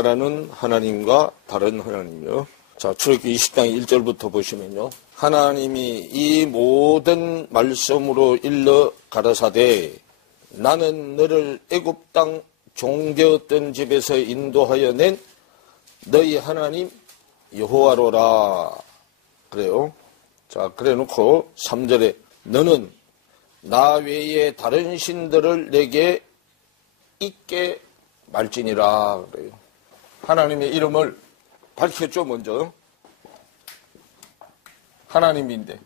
말하는 하나님과 다른 하나님이요. 자, 출애굽기 20장 1절부터 보시면요. 하나님이 이 모든 말씀으로 일러 가라사대 나는 너를 애굽 땅 종되었던 집에서 인도하여 낸 너희 하나님 여호와로라. 그래요. 자, 그래 놓고 3절에 너는 나 외에 다른 신들을 내게 있게 말지니라. 그래요. 하나님의 이름을 밝혔죠, 먼저. 하나님인데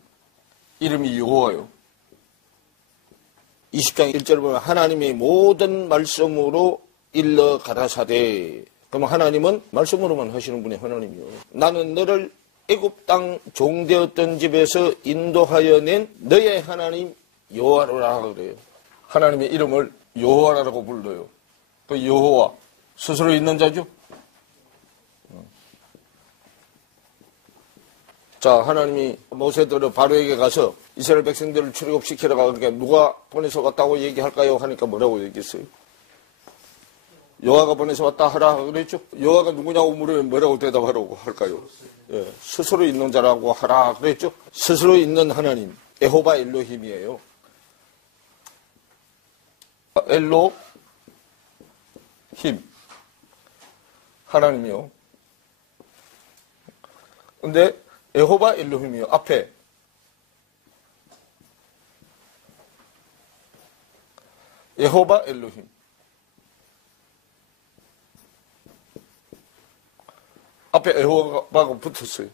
이름이 여호와요. 20장 1절 보면 하나님이 모든 말씀으로 일러 가라사대. 그럼 하나님은 말씀으로만 하시는 분이 하나님이요. 나는 너를 애굽 땅 종되었던 집에서 인도하여 낸 너의 하나님 여호와로라 그래요. 하나님의 이름을 여호와라고 불러요. 그 여호와 스스로 있는 자죠. 자, 하나님이 모세들을 바로에게 가서 이스라엘 백성들을 출애굽시키러 가니까 누가 보내서 왔다고 얘기할까요? 하니까 뭐라고 얘기했어요? 여호와가 보내서 왔다 하라 그랬죠? 여호와가 누구냐고 물으면 뭐라고 대답하라고 할까요? 예, 스스로 있는 자라고 하라 그랬죠? 스스로 있는 하나님, 에호바 엘로힘이에요. 엘로힘, 하나님이요. 근데 에호바 엘로힘이요. 앞에 에호바 엘로힘. 앞에 에호바가 붙었어요.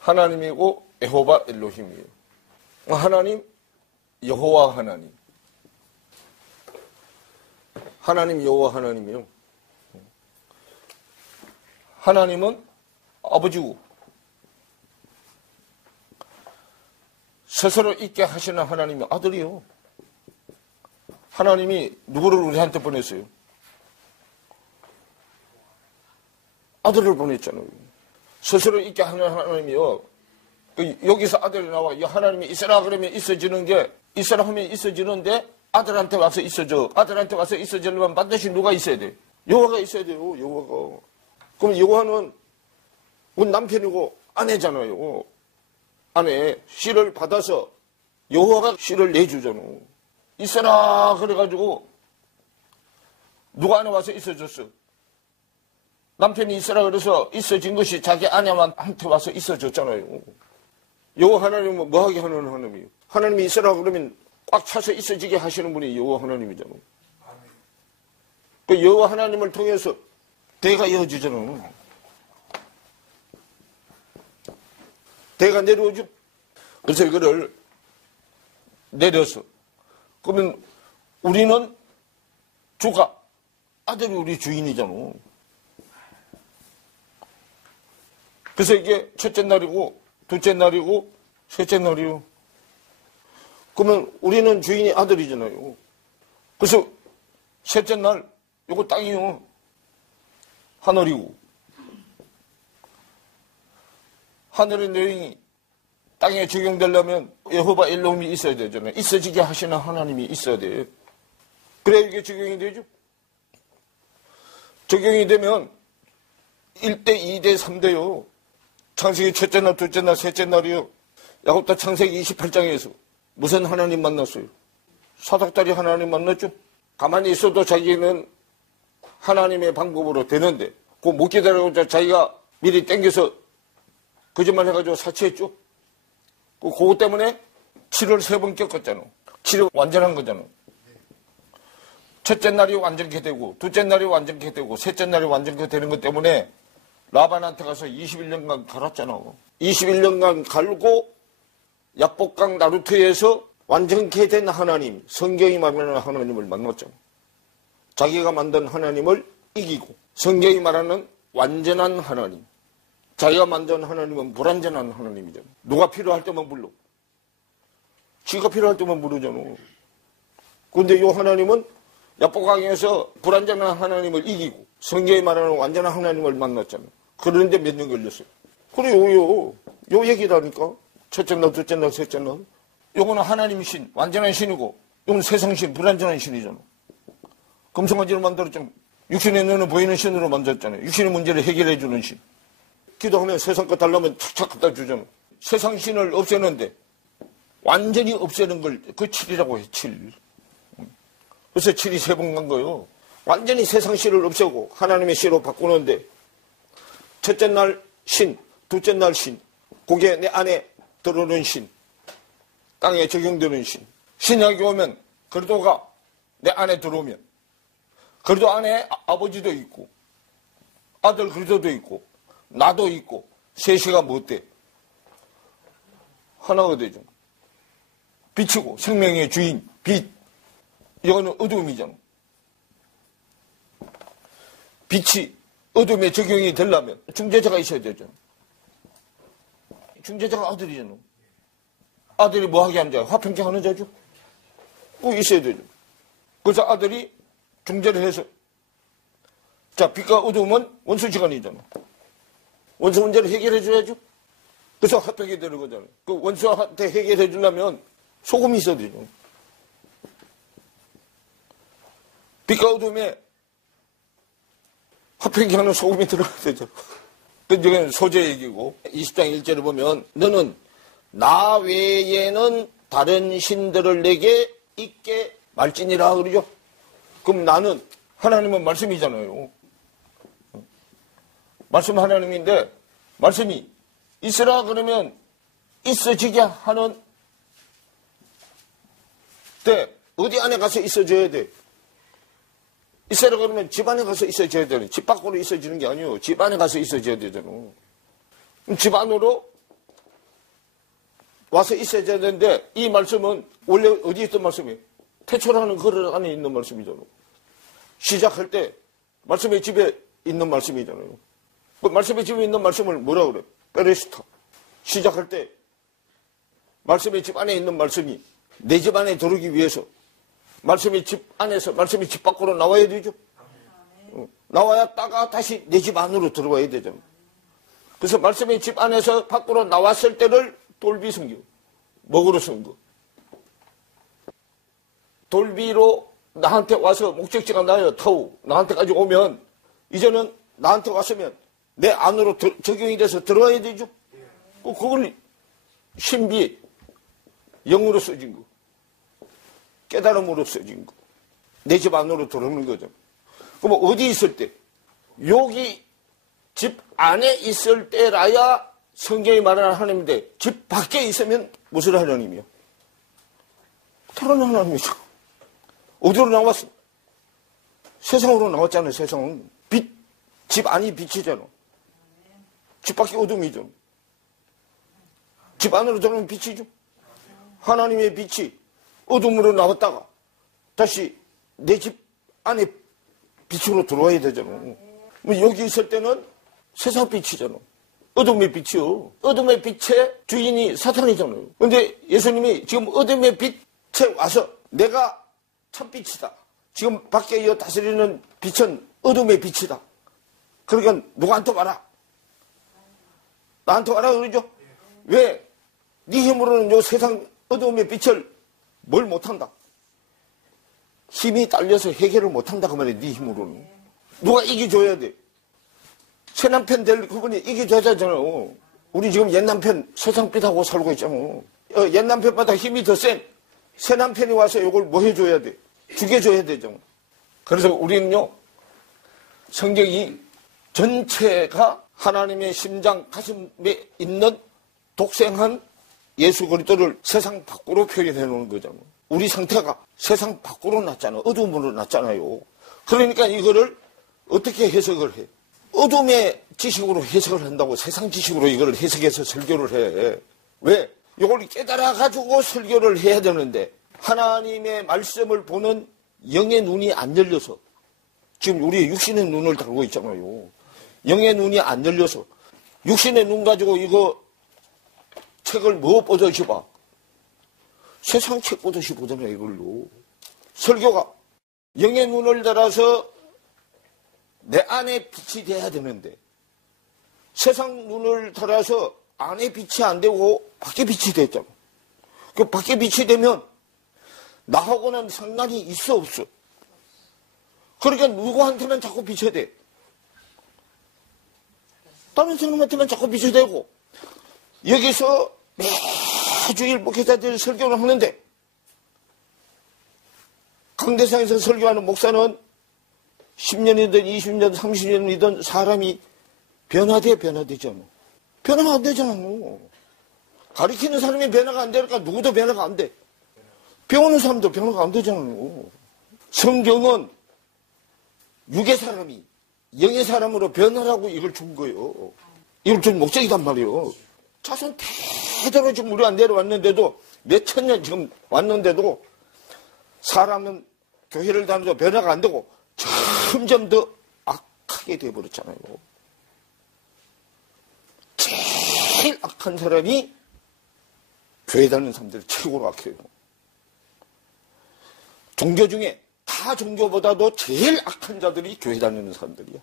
하나님이고 에호바 엘로힘이에요. 하나님, 여호와 하나님. 하나님, 여호와 하나님이요. 하나님은 아버지고 스스로 있게 하시는 하나님이 아들이요. 하나님이 누구를 우리한테 보냈어요? 아들을 보냈잖아요. 스스로 있게 하는 하나님이요. 여기서 아들이 나와. 이 하나님이 있으라 그러면 있어지는 게 있으라 하면 있어지는데 아들한테 와서 있어져. 아들한테 와서 있어지려면 반드시 누가 있어야 돼? 여호와가 있어야 돼요. 여호와가. 그럼 여호와는 우리 남편이고 아내잖아요. 아내 씨를 받아서 여호와가 씨를 내주잖아. 있어라 그래가지고 누가 안에 와서 있어줬어? 남편이 있으라 그래서 있어진 것이 자기 아내한테 와서 있어졌잖아요. 여호와 하나님은 뭐하게 하는 하나님이에요? 하나님이 있으라 그러면 꽉 차서 있어지게 하시는 분이 여호와 하나님이잖아요. 그 여호와 하나님을 통해서 대가 이어지잖아요. 대가 내려오죠. 그래서 이거를 내려서 그러면 우리는 주가 아들이 우리 주인이잖아. 그래서 이게 첫째 날이고 둘째 날이고 셋째 날이요. 그러면 우리는 주인이 아들이잖아요. 그래서 셋째 날 요거 땅이요. 하늘이고 하늘의 내용이 땅에 적용되려면 여호바 엘로힘이 있어야 되잖아요. 있어지게 하시는 하나님이 있어야 돼요. 그래야 이게 적용이 되죠. 적용이 되면 1대, 2대, 3대요. 창세기 첫째 날, 둘째 날, 셋째 날이요. 야곱도 창세기 28장에서 무슨 하나님 만났어요? 사닥다리 하나님 만났죠? 가만히 있어도 자기는 하나님의 방법으로 되는데 그거 못 기다리고 자기가 미리 땡겨서 거짓말 해가지고 사치했죠? 그거 때문에 7월 3번 겪었잖아. 7월 완전한 거잖아. 첫째 날이 완전케 되고 둘째 날이 완전케 되고 셋째 날이 완전케 되는 것 때문에 라반한테 가서 21년간 갈았잖아. 21년간 갈고 야복강 나루터에서 완전케 된 하나님, 성경이 말하는 하나님을 만났잖아. 자기가 만든 하나님을 이기고 성경이 말하는 완전한 하나님. 자기가 만든 하나님은 불완전한 하나님이잖아. 누가 필요할 때만 불러. 지가 필요할 때만 부르잖아. 그런데 이 하나님은 야복강에서 불완전한 하나님을 이기고 성경이 말하는 완전한 하나님을 만났잖아. 그런데 몇 년 걸렸어요. 그래요. 요 얘기라니까. 첫째 날, 둘째 날, 셋째 날. 요거는 하나님 신, 완전한 신이고 요건 세상 신, 불완전한 신이잖아. 금송아지를 만들었잖아. 육신의 눈은 보이는 신으로 만졌잖아요. 육신의 문제를 해결해 주는 신. 기도하면 세상 것 달라면 착착 갖다 주잖아. 세상 신을 없애는데 완전히 없애는 걸 그 7이라고 해, 7. 그래서 7이 3번 간 거예요. 완전히 세상 신을 없애고 하나님의 신으로 바꾸는데 첫째 날 신, 둘째 날 신, 그게 내 안에 들어오는 신, 땅에 적용되는 신. 신약에 오면 그리스도가 내 안에 들어오면 그리스도 안에 아버지도 있고 아들 그리스도도 있고 나도 있고 셋이가 뭐 돼? 하나가 되죠. 빛이고 생명의 주인 빛. 이거는 어둠이잖아. 빛이 어둠에 적용이 되려면 중재자가 있어야 되죠. 중재자가 아들이잖아. 아들이 뭐 하게 하는 자야? 화평케 하는 자죠. 꼭 있어야 되죠. 그래서 아들이 중재를 해서 자, 빛과 어둠은 원수지간이잖아. 원수 문제를 해결해 줘야죠. 그래서 화평이 되는 거잖아요. 그 원수한테 해결해 주려면 소금이 있어야 되죠. 빛과 어둠에 화평케 하는 소금이 들어가야 되죠. 이건 소재 얘기고 20장 1절을 보면 너는 나 외에는 다른 신들을 내게 있게 말지니라 그러죠. 그럼 나는 하나님은 말씀이잖아요. 말씀 하나님인데 말씀이 있으라 그러면 있어지게 하는 때 어디 안에 가서 있어져야 돼? 있으라 그러면 집 안에 가서 있어져야 되는. 집 밖으로 있어지는 게 아니에요. 집 안에 가서 있어져야 되잖아. 그럼 집 안으로 와서 있어져야 되는데 이 말씀은 원래 어디에 있던 말씀이에요? 태초라는 그릇 안에 있는 말씀이잖아. 시작할 때 말씀의 집에 있는 말씀이잖아요. 그 말씀의 집에 있는 말씀을 뭐라 그래? 베레스타. 시작할 때 말씀의 집 안에 있는 말씀이 내 집 안에 들어오기 위해서 말씀의 집 안에서 말씀의 집 밖으로 나와야 되죠. 나와야다가 다시 내 집 안으로 들어와야 되잖아. 그래서 말씀의 집 안에서 밖으로 나왔을 때를 돌비 성경. 먹으로 성경. 돌비로 나한테 와서 목적지가 나요. 타우. 나한테까지 오면 이제는 나한테 왔으면 내 안으로 적용이 돼서 들어와야 되죠. 그걸 신비, 영으로 써진 거. 깨달음으로 써진 거. 내 집 안으로 들어오는 거죠. 그럼 어디 있을 때? 여기 집 안에 있을 때라야 성경이 말하는 하나님인데 집 밖에 있으면 무슨 하나님이요? 다른 하나님이죠. 어디로 나왔어? 세상으로 나왔잖아요. 세상은. 빛, 집 안이 빛이잖아. 집 밖에 어둠이죠. 집 안으로 들어오면 빛이죠. 하나님의 빛이 어둠으로 나왔다가 다시 내 집 안에 빛으로 들어와야 되잖아. 여기 있을 때는 세상 빛이잖아. 어둠의 빛이요. 어둠의 빛의 주인이 사탄이잖아요. 근데 예수님이 지금 어둠의 빛에 와서 내가 참빛이다. 지금 밖에 이 다스리는 빛은 어둠의 빛이다. 그러니까 누구한테 와라. 나한테 와라 그러죠. 왜? 네 힘으로는 요 세상 어둠의 빛을 뭘 못한다. 힘이 딸려서 해결을 못한다 그 말이야. 네 힘으로는. 누가 이겨줘야 돼. 새 남편 될 그분이 이겨줘야 되잖아요. 우리 지금 옛 남편 세상빛하고 살고 있잖아. 옛 남편보다 힘이 더 센 새 남편이 와서 이걸 뭐 해줘야 돼. 죽여줘야 되죠. 그래서 우리는요. 성경이 전체가 하나님의 심장 가슴에 있는 독생한 예수 그리스도를 세상 밖으로 표현해 놓은 거잖아요. 우리 상태가 세상 밖으로 났잖아요. 어둠으로 났잖아요. 그러니까 이거를 어떻게 해석을 해? 어둠의 지식으로 해석을 한다고 세상 지식으로 이걸 해석해서 설교를 해. 왜? 이걸 깨달아가지고 설교를 해야 되는데 하나님의 말씀을 보는 영의 눈이 안 열려서 지금 우리 육신의 눈을 달고 있잖아요. 영의 눈이 안 열려서 육신의 눈 가지고 이거 책을 뭐 보듯이 봐. 세상 책 보듯이 보잖아요. 이걸로. 설교가 영의 눈을 달아서 내 안에 빛이 돼야 되는데 세상 눈을 달아서 안에 빛이 안 되고 밖에 빛이 됐잖아. 그 밖에 빛이 되면 나하고는 상관이 있어 없어? 그러니까 누구한테만 자꾸 비춰야 돼. 다른 사람한테만 자꾸 비춰야 되고, 여기서 매주일 목회자들이 설교를 하는데, 강대상에서 설교하는 목사는 10년이든 20년, 30년이든 사람이 변화되지 않아. 변화가 안 되잖아. 가르치는 사람이 변화가 안 되니까 누구도 변화가 안 돼. 배우는 사람도 변화가 안 되잖아. 성경은 육의 사람이 영의 사람으로 변화라고 이걸 준 거예요. 이걸 준 목적이단 말이에요. 자손 대대로 지금 우리 안 내려왔는데도 몇 천 년 지금 왔는데도 사람은 교회를 다녀도 변화가 안 되고 점점 더 악하게 되어버렸잖아요. 제일 악한 사람이 교회 다니는 사람들이 최고로 악해요. 종교 중에 타 종교보다도 제일 악한 자들이 교회 다니는 사람들이야.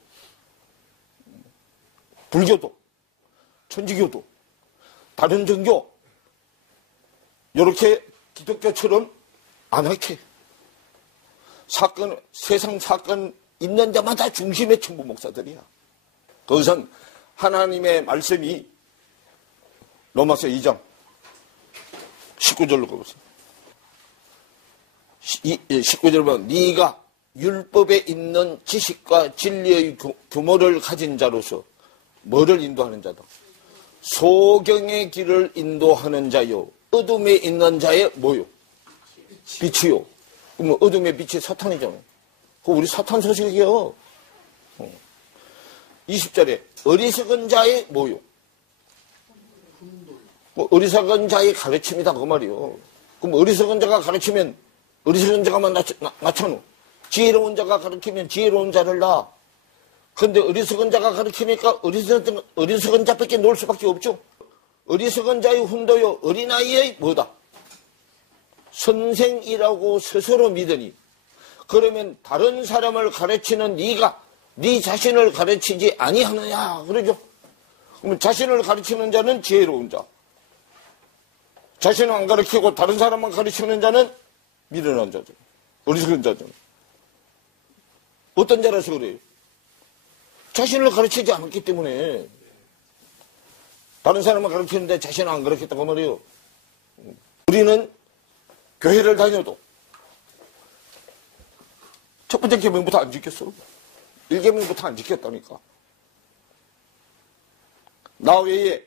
불교도, 천주교도, 다른 종교, 이렇게 기독교처럼 안 악해. 세상 사건 있는 데마다 중심의 천부 목사들이야. 그것은 하나님의 말씀이 로마서 2장 19절로 가보세요. 19절 보면 네가 율법에 있는 지식과 진리의 규모를 가진 자로서 뭐를 인도하는 자다? 소경의 길을 인도하는 자요. 어둠에 있는 자의 뭐요? 빛이요. 그러면 어둠의 빛이 사탄이잖아요. 그거 우리 사탄 소식이에요. 20절에 어리석은 자의 뭐요? 어리석은 자의 가르침이다 그 말이요. 그럼 어리석은 자가 가르치면 어리석은 자가만 나타나. 지혜로운 자가 가르치면 지혜로운 자를 낳아. 그런데 어리석은 자가 가르치니까 어리석은 자밖에 놓을 수밖에 없죠. 어리석은 자의 훈도요 어린아이의 뭐다? 선생이라고 스스로 믿으니 그러면 다른 사람을 가르치는 네가 네 자신을 가르치지 아니하느냐 그러죠. 그러면 자신을 가르치는 자는 지혜로운 자, 자신을 안 가르치고 다른 사람만 가르치는 자는 미련한 자죠. 어리석은 자죠. 어떤 자라서 그래요? 자신을 가르치지 않았기 때문에. 다른 사람을 가르치는데 자신은 안 가르쳤다고 말이에요. 우리는 교회를 다녀도 첫 번째 계명부터 안 지켰어. 1계명부터 안 지켰다니까. 나 외에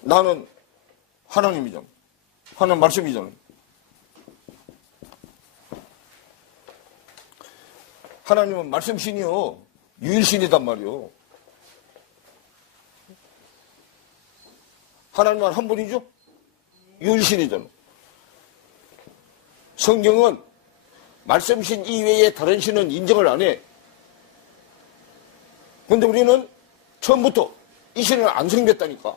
나는 하나님이잖아. 하나님 말씀이잖아. 하나님은 말씀신이요. 유일신이단 말이요. 하나님은 한 분이죠. 유일신이잖아. 성경은 말씀신 이외에 다른 신은 인정을 안 해. 그런데 우리는 처음부터 이 신을 안 섬겼다니까.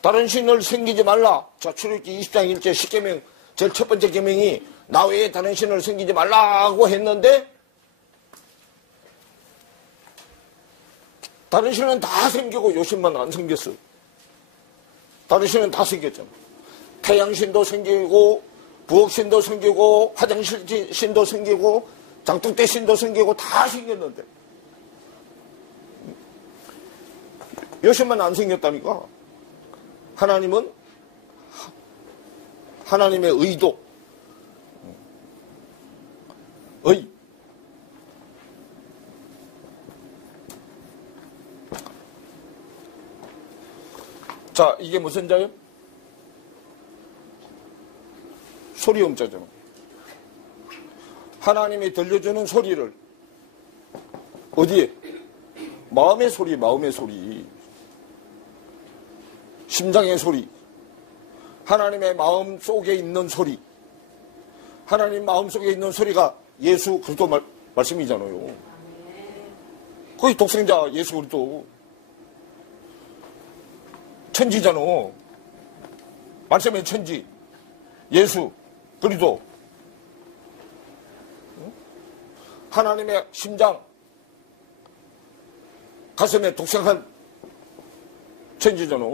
다른 신을 섬기지 말라. 자, 출애굽기 20장 1절 10계명 제일 첫 번째 계명이 나 외에 다른 신을 섬기지 말라고 했는데 다른 신은 다 섬기고 요 신만 안 섬겼어. 다른 신은 다 섬겼잖아. 태양신도 섬기고 부엌신도 섬기고 화장실 신도 섬기고 장독대 신도 섬기고 다 섬겼는데 요 신만 안 섬겼다니까. 하나님은 하나님의 의도, 자, 이게 무슨 자요? 소리음자잖아. 하나님이 들려주는 소리를 어디에? 마음의 소리, 마음의 소리. 심장의 소리. 하나님의 마음 속에 있는 소리. 하나님 마음 속에 있는 소리가 예수 그리스도 말씀이잖아요. 거기 독생자 예수 그리스도. 천지잖아. 말씀의 천지. 예수 그리스도. 하나님의 심장. 가슴에 독생한 천지잖아.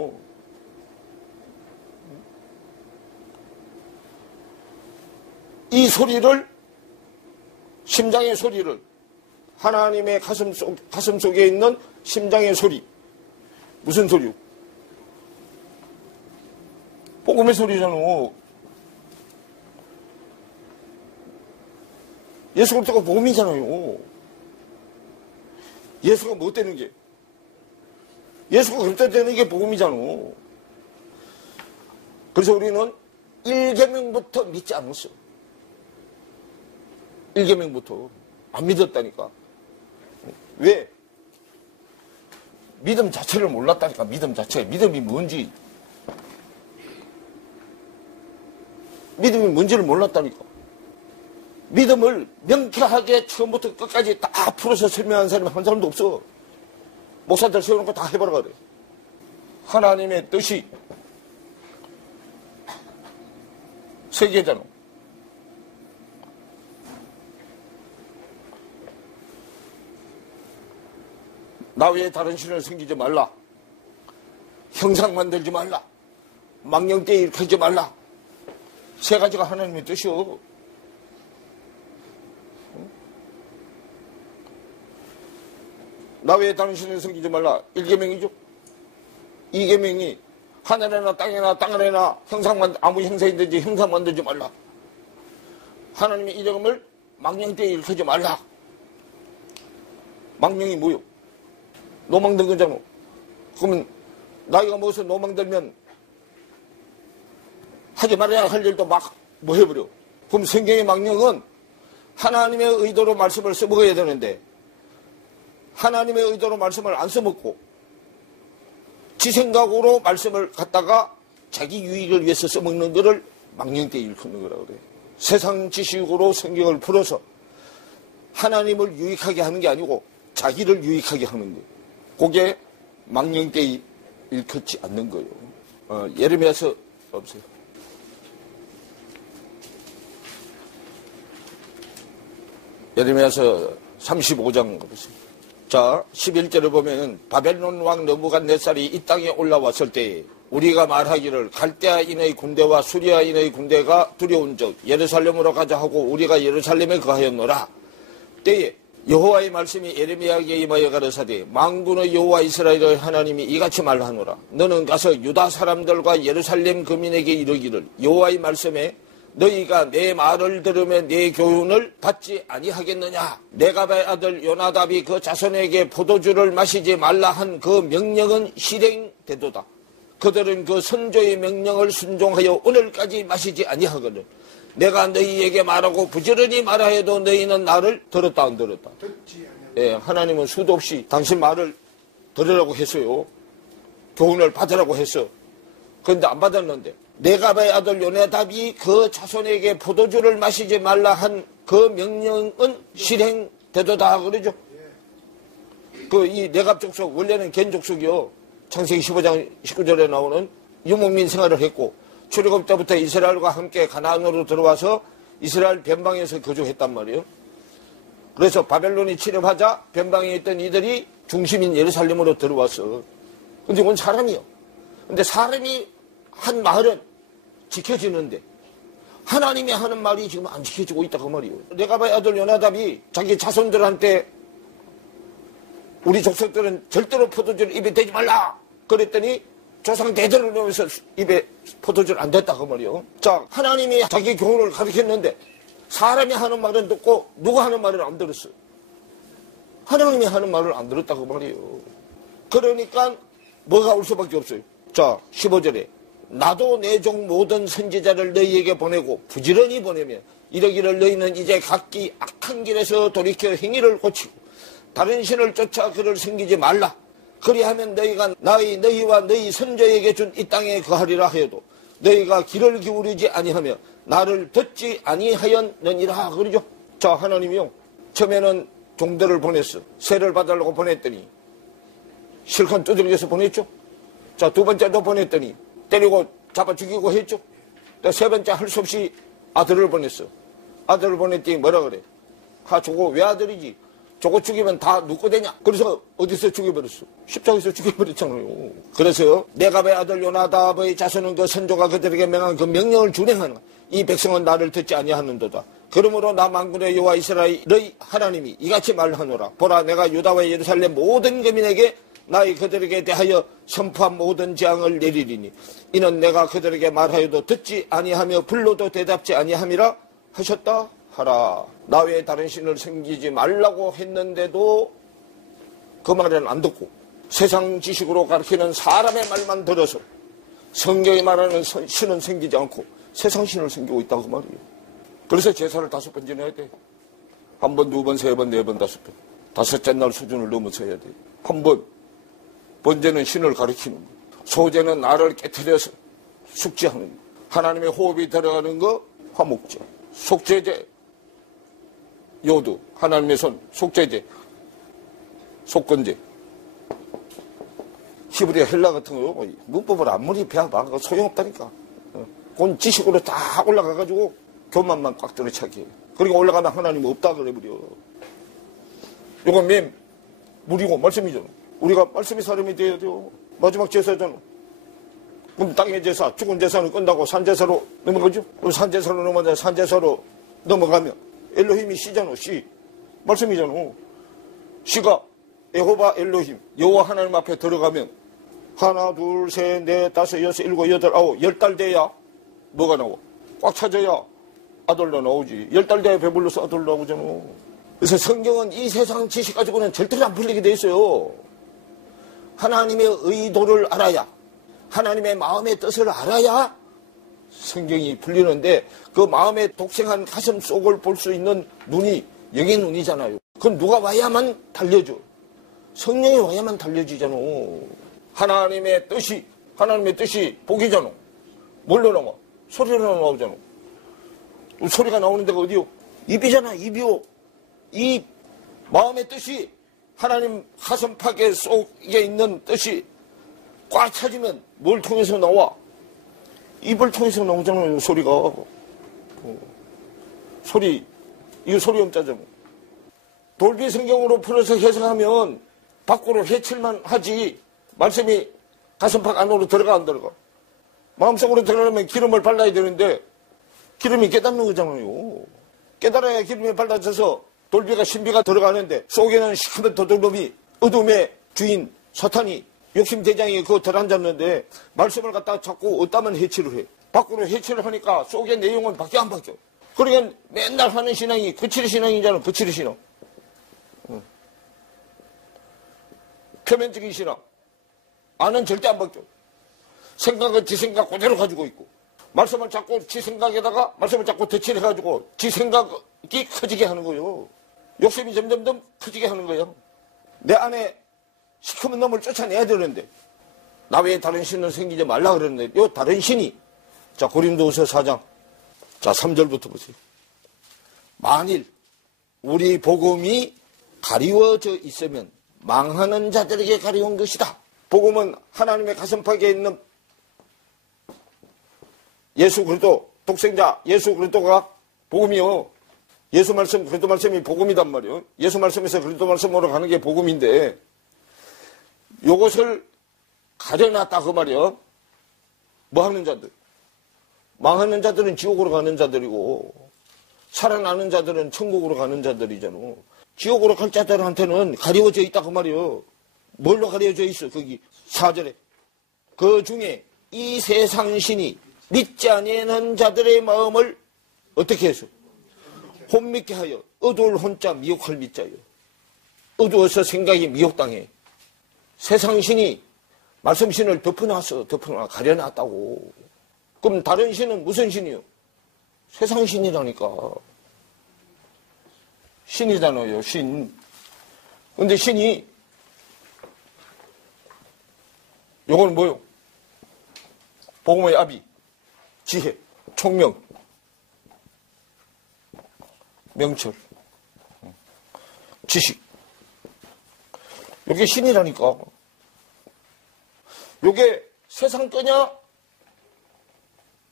이 소리를, 심장의 소리를, 하나님의 가슴 속에 있는 심장의 소리. 무슨 소리요? 복음의 소리잖아. 예수 그리스도가 복음이잖아요. 예수가 뭐 되는 게? 예수가 그리스도 되는 게 복음이잖아. 그래서 우리는 1계명부터 믿지 않았어. 1계명부터 안 믿었다니까. 왜? 믿음 자체를 몰랐다니까. 믿음 자체. 믿음이 뭔지. 믿음이 뭔지를 몰랐다니까. 믿음을 명쾌하게 처음부터 끝까지 다 풀어서 설명하는 사람이 한 사람도 없어. 목사들 세워놓고 다 해보라 그래. 하나님의 뜻이 세계잖아. 나 외에 다른 신을 섬기지 말라. 형상 만들지 말라. 망령되이 일으키지 말라. 세 가지가 하나님의 뜻이요. 나 외에 다른 신을 섬기지 말라. 1계명이죠. 2계명이 하늘에나 땅에나 땅아래나 아무 형상이든지 형상 만들지 말라. 하나님의 이름을 망령되이 일으키지 말라. 망령이 뭐요? 노망든 거잖아. 그러면 나이가 먹어서 노망들면 하지 말아야 할 일도 막 뭐 해버려. 그럼 성경의 망령은 하나님의 의도로 말씀을 써먹어야 되는데 하나님의 의도로 말씀을 안 써먹고 지 생각으로 말씀을 갖다가 자기 유익을 위해서 써먹는 거를 망령되이 일컫는 거라고 그래. 세상 지식으로 성경을 풀어서 하나님을 유익하게 하는 게 아니고 자기를 유익하게 하는 거예요. 그게 망령되이 일컫지 않는 거예요. 예레미야서 없어요. 예레미야서 35장 보세요. 자, 11절을 보면 바벨론 왕 느부갓네살이 이 땅에 올라왔을 때에 우리가 말하기를 갈대아인의 군대와 수리아인의 군대가 두려운 적 예루살렘으로 가자 하고 우리가 예루살렘에 거하였노라. 때에 여호와의 말씀이 예레미야에게 임하여 가라사대 만군의 여호와 이스라엘의 하나님이 이같이 말하노라. 너는 가서 유다 사람들과 예루살렘 거민에게 이르기를 여호와의 말씀에 너희가 내 말을 들으면 내 교훈을 받지 아니하겠느냐. 네가바의 아들 요나답이 그 자손에게 포도주를 마시지 말라 한 그 명령은 실행되도다. 그들은 그 선조의 명령을 순종하여 오늘까지 마시지 아니하거든. 내가 너희에게 말하고 부지런히 말하여도 너희는 나를 들었다 안 들었다. 예, 하나님은 수도 없이 당신 말을 들으라고 했어요. 교훈을 받으라고 했어. 그런데 안 받았는데 네가바의 아들 요나답이 그 자손에게 포도주를 마시지 말라 한 그 명령은 실행되도다 그러죠. 이 네갑 족속 원래는 겐 족속이요. 창세기 15장 19절에 나오는 유목민 생활을 했고 출애굽 때부터 이스라엘과 함께 가나안으로 들어와서 이스라엘 변방에서 거주했단 말이에요. 그래서 바벨론이 침입하자 변방에 있던 이들이 중심인 예루살렘으로 들어왔어. 근데 이건 사람이요. 근데 사람이 한 말은 지켜지는데 하나님이 하는 말이 지금 안 지켜지고 있다 그 말이에요. 네가바의 아들 요나답이 자기 자손들한테 우리 족속들은 절대로 포도주를 입에 대지 말라 그랬더니 조상 대대로 놓으면서 입에 포도주를 안 댔다 그 말이에요. 자, 하나님이 자기 교훈을 가르쳤는데 사람이 하는 말은 듣고 누가 하는 말은 안 들었어요. 하나님이 하는 말을 안 들었다 그 말이에요. 그러니까 뭐가 올 수밖에 없어요. 자, 15절에 나도 내 종 모든 선지자를 너희에게 보내고 부지런히 보내면 이러기를 너희는 이제 각기 악한 길에서 돌이켜 행위를 고치고 다른 신을 쫓아 그를 섬기지 말라. 그리하면 너희가 너희와 너희 선조에게 준 이 땅에 거하리라 하여도 너희가 귀를 기울이지 아니하며 나를 듣지 아니하였느니라 그러죠. 자, 하나님이요. 처음에는 종들을 보냈어. 세를 받으려고 보냈더니 실컷 두들겨서 보냈죠. 자, 두 번째도 보냈더니 때리고 잡아 죽이고 했죠. 또 세 번째 할 수 없이 아들을 보냈어. 아들을 보냈더니 뭐라 그래? 저거 왜 아들이지? 저거 죽이면 다 누구 되냐? 그래서 어디서 죽여버렸어? 십자가에서 죽여버렸잖아요. 그래서 네가바의 아들 요나답의 자손은 그 선조가 그들에게 명한 그 명령을 준행하는 이 백성은 나를 듣지 아니하는도다. 그러므로 나 만군의 여호와 이스라엘의 하나님이 이같이 말하노라. 보라, 내가 유다와 예루살렘 모든 거민에게 나의 그들에게 대하여 선포한 모든 재앙을 내리리니 이는 내가 그들에게 말하여도 듣지 아니하며 불러도 대답지 아니함이라 하셨다 하라. 나 외에 다른 신을 섬기지 말라고 했는데도 그 말은 안 듣고 세상 지식으로 가르치는 사람의 말만 들어서 성경이 말하는 신은 섬기지 않고 세상 신을 섬기고 있다고 그 말이에요. 그래서 제사를 5번 지내야 돼. 1번, 2번, 3번, 4번, 5번. 5째 날 수준을 넘어서야 돼. 1번, 번제는 신을 가리키는 거. 소제는 나를 깨트려서 숙제하는 거. 하나님의 호흡이 들어가는 거, 화목제. 속죄제, 요두. 하나님의 손, 속죄제. 속건제. 히브리 헬라 같은 거, 문법을 아무리 배워봐. 그거 소용없다니까. 그건 지식으로 다 올라가가지고 교만만 꽉 들어차게. 그리고 올라가면 하나님 없다 그래버려. 이건 맨 무리고 말씀이잖아. 우리가 말씀의 사람이 돼야 돼요. 마지막 제사잖아. 그럼 땅의 제사, 죽은 제사는 끝나고 산제사로 넘어가죠. 그럼 산제사로 넘어가면 산제사로 넘어가면 엘로힘이 시잖아. 시. 말씀이잖아. 시가 에호바 엘로힘 여호와 하나님 앞에 들어가면 하나, 둘, 셋, 넷, 다섯, 여섯, 일곱, 여덟, 아홉 10달 돼야 뭐가 나와? 꽉 차져야 아들로 나오지. 10달 돼야 배불러서 아들로 나오잖아. 그래서 성경은 이 세상 지식 가지고는 절대로 안 풀리게 돼 있어요. 하나님의 의도를 알아야, 하나님의 마음의 뜻을 알아야 성경이 풀리는데 그 마음의 독생한 가슴 속을 볼 수 있는 눈이 영의 눈이잖아요. 그건 누가 와야만 달려줘. 성령이 와야만 달려지잖아. 하나님의 뜻이 복이잖아. 뭘로 나와? 소리로 나오잖아. 소리가 나오는 데가 어디요? 입이잖아, 입이요. 이 마음의 뜻이 하나님 가슴팍에 속에 있는 뜻이 꽉 차지면 뭘 통해서 나와? 입을 통해서 나오잖아요, 소리가. 소리, 이거 소리음자잖아. 돌비 성경으로 풀어서 해석하면 밖으로 해칠만 하지 말씀이 가슴팍 안으로 들어가 안 들어가? 마음속으로 들어가려면 기름을 발라야 되는데 기름이 깨닫는 거잖아요. 깨달아야 기름이 발라져서 돌비가 신비가 들어가는데 속에는 시커먼 도둑놈이 어둠의 주인 사탄이 욕심대장이 그거 들어앉았는데 말씀을 갖다가 자꾸 어디다만 해치를 해. 밖으로 해치를 하니까 속의 내용은 밖에 안 바뀌어. 그러니까 맨날 하는 신앙이 거칠은 신앙이잖아. 거칠은 신앙. 표면적인 신앙. 안은 절대 안 바뀌어. 생각은 지 생각 그대로 가지고 있고 말씀을 자꾸 지 생각에다가 말씀을 자꾸 덧칠해가지고 지 생각이 커지게 하는 거예요. 욕심이 점점 커지게 하는 거예요. 내 안에 시커먼 놈을 쫓아내야 되는데 나 외에 다른 신은 생기지 말라 그러는데 요 다른 신이 자 고린도후서 4장 자 3절부터 보세요. 만일 우리 복음이 가리워져 있으면 망하는 자들에게 가리운 것이다. 복음은 하나님의 가슴팍에 있는 예수 그리스도 독생자 예수 그리스도가 복음이요. 예수 말씀 그리스도 말씀이 복음이단 말이에요. 예수 말씀에서 그리스도 말씀으로 가는 게 복음인데 요것을 가려놨다 그 말이에요. 뭐 하는 자들? 망하는 자들은 지옥으로 가는 자들이고 살아나는 자들은 천국으로 가는 자들이잖아. 지옥으로 갈 자들한테는 가려워져 있다 그 말이에요. 뭘로 가려져 있어? 거기 4절에 그 중에 이 세상 신이 믿지 아니하는 자들의 마음을 어떻게 해서 혼미케 하여 어두울 혼자 미혹할 미자요. 어두워서 생각이 미혹당해. 세상 신이 말씀 신을 덮어놔 가려놨다고. 그럼 다른 신은 무슨 신이요? 세상 신이라니까. 신이잖아요, 신. 근데 신이 요거는 뭐요? 복음의 아비, 지혜, 총명, 명철, 지식. 요게 신이라니까. 요게 세상 거냐?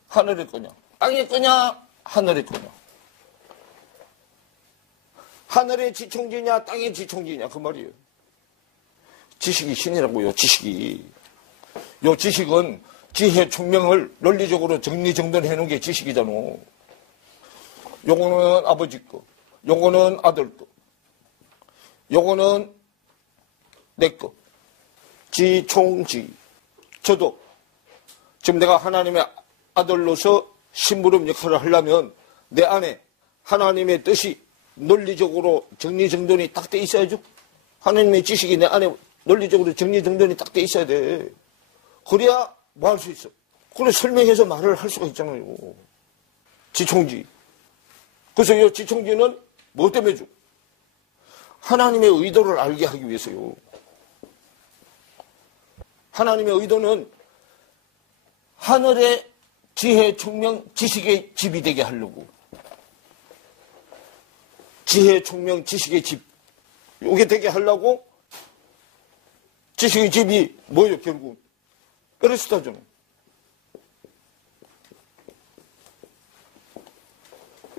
하늘의 거냐? 땅의 거냐? 하늘의 거냐? 하늘의 지총지냐? 땅의 지총지냐? 그 말이에요. 지식이 신이라고요, 지식이. 요 지식은 지혜, 총명을 논리적으로 정리정돈해 놓은 게 지식이잖아. 요거는 아버지 거, 요거는 아들 거, 요거는 내 거. 지총지. 저도 지금 내가 하나님의 아들로서 심부름 역할을 하려면 내 안에 하나님의 뜻이 논리적으로 정리정돈이 딱 돼 있어야죠. 하나님의 지식이 내 안에 논리적으로 정리정돈이 딱 돼 있어야 돼. 그래야 뭐 할 수 있어. 그래 설명해서 말을 할 수가 있잖아요. 지총지. 그래서 이 지총지는 뭐 때문에 줘? 하나님의 의도를 알게 하기 위해서요. 하나님의 의도는 하늘의 지혜, 총명, 지식의 집이 되게 하려고. 지혜, 총명, 지식의 집. 이게 되게 하려고 지식의 집이 뭐예요, 결국? 에르스타잖아.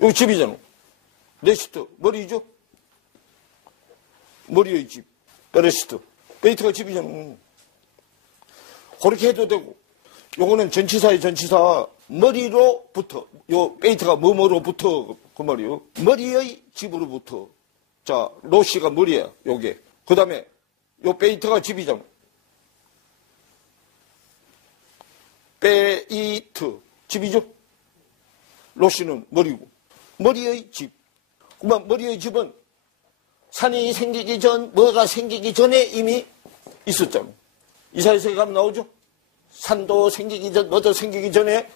여기 집이잖아. 레시트, 머리죠? 머리의 집. 에르스트. 베이트가 집이잖아. 그렇게 해도 되고, 요거는 전치사의 전치사, 머리로부터, 요 베이트가 뭐뭐로부터, 그 말이요. 머리의 집으로부터. 자, 로시가 머리야, 요게. 그 다음에, 요 베이트가 집이잖아. 베이트, 집이죠? 로시는 머리고. 머리의 집. 그만 머리의 집은 산이 생기기 전, 뭐가 생기기 전에 이미 있었잖아. 이사야서에 가면 나오죠? 산도 생기기 전, 뭐도 생기기 전에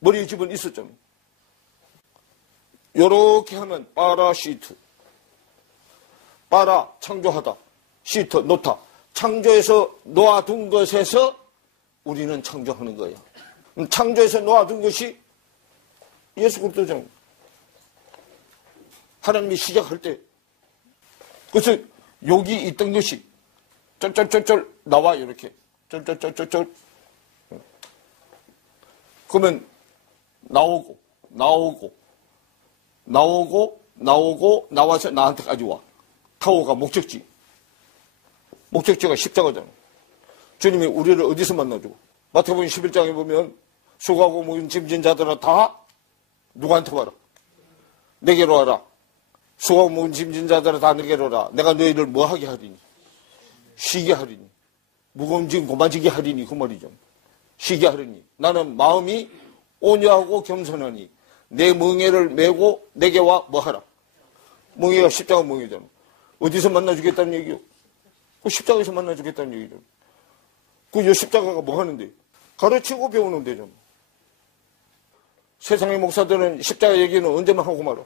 머리의 집은 있었잖아. 요렇게 하면 빠라 시트. 빠라, 창조하다. 시트, 놓다. 창조해서 놓아둔 것에서 우리는 창조하는 거야. 창조해서 놓아둔 것이 예수 그리스도잖아. 하나님이 시작할 때. 그래서 여기 있던 것이 쩔쩔쩔쩔 나와 이렇게 쩔쩔쩔쩔쩔. 그러면 나오고 나와서 나한테까지 와. 타오가 목적지. 목적지가 십자가잖아. 주님이 우리를 어디서 만나줘? 마태복음 11장에 보면 수고하고 모인 짐진 자들아 다 누구한테 와라? 내게로 와라. 수고하고 모인 짐진 자들아 다 내게로 와라. 내가 너희를 뭐 하게 하리니? 쉬게 하리니. 무거운 짐 고만지게 하리니 그 말이죠. 쉬게 하리니. 나는 마음이 온유하고 겸손하니 내 멍에를 메고 내게 와 뭐 하라? 멍에가 십자가 멍에잖아. 어디서 만나주겠다는 얘기요? 그 십자가에서 만나주겠다는 얘기죠. 그 십자가가 뭐 하는데? 가르치고 배우는 데죠. 세상의 목사들은 십자가 얘기는 언제만 하고 말아.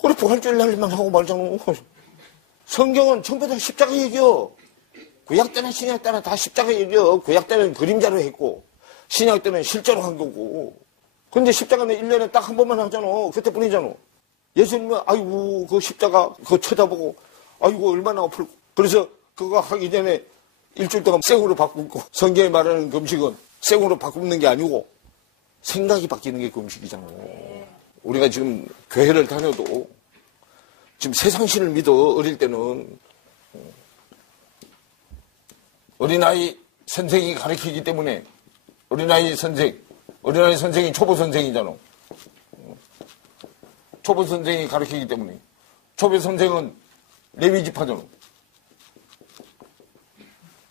그래 부활절 날만 하고 말잖아. 성경은 전부 다 십자가 얘기요. 구약 때나 신약 때나 다 십자가 얘기요. 구약 때는 그림자로 했고 신약 때는 실제로 한 거고. 근데 십자가는 1년에 딱 한 번만 하잖아. 그때뿐이잖아. 예수님은 아이고 그 십자가 그거 쳐다보고 아이고 얼마나 아플고. 그래서 그거 하기 전에 일주일 동안 생으로 바꾸고. 성경에 말하는 금식은 생으로 바꾸는 게 아니고 생각이 바뀌는 게 금식이잖아. 우리가 지금 교회를 다녀도 지금 세상신을 믿어. 어릴 때는 어린아이 선생이 가르치기 때문에 어린아이 선생이 초보 선생이잖아. 초보 선생이 가르치기 때문에 초보 선생은 레위 지파잖아.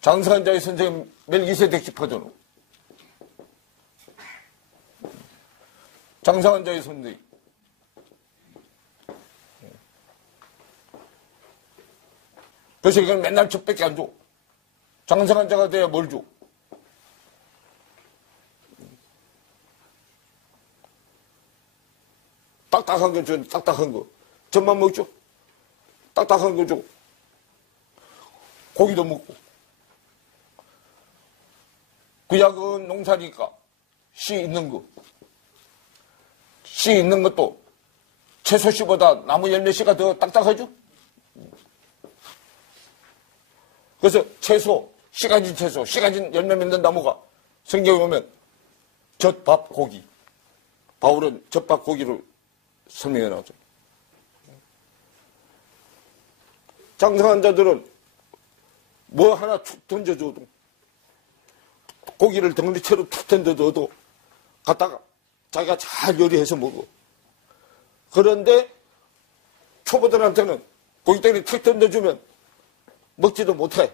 장사한 자의 선생은 멜기세덱 지파잖아. 장사한 자의 선생. 그래서 이건 맨날 적밖에 안 줘. 장사한 자가 돼야 뭘 줘? 딱딱한 거 줘, 딱딱한 거. 젖만 먹죠? 딱딱한 거 줘. 고기도 먹고. 구약은 농사니까 씨 있는 거. 씨 있는 것도 채소 씨보다 나무 열매 씨가 더 딱딱하죠? 그래서 채소, 씨 가진 채소, 씨 가진 열매 맺는 나무가 성경에 보면 젖밥 고기. 바울은 젖밥 고기를 설명해 놨죠. 장사한 자들은 뭐 하나 툭 던져줘도 고기를 덩어리채로 툭 던져 넣어도 갖다가 자기가 잘 요리해서 먹어. 그런데 초보들한테는 고기 덩어리 툭 던져주면 먹지도 못해.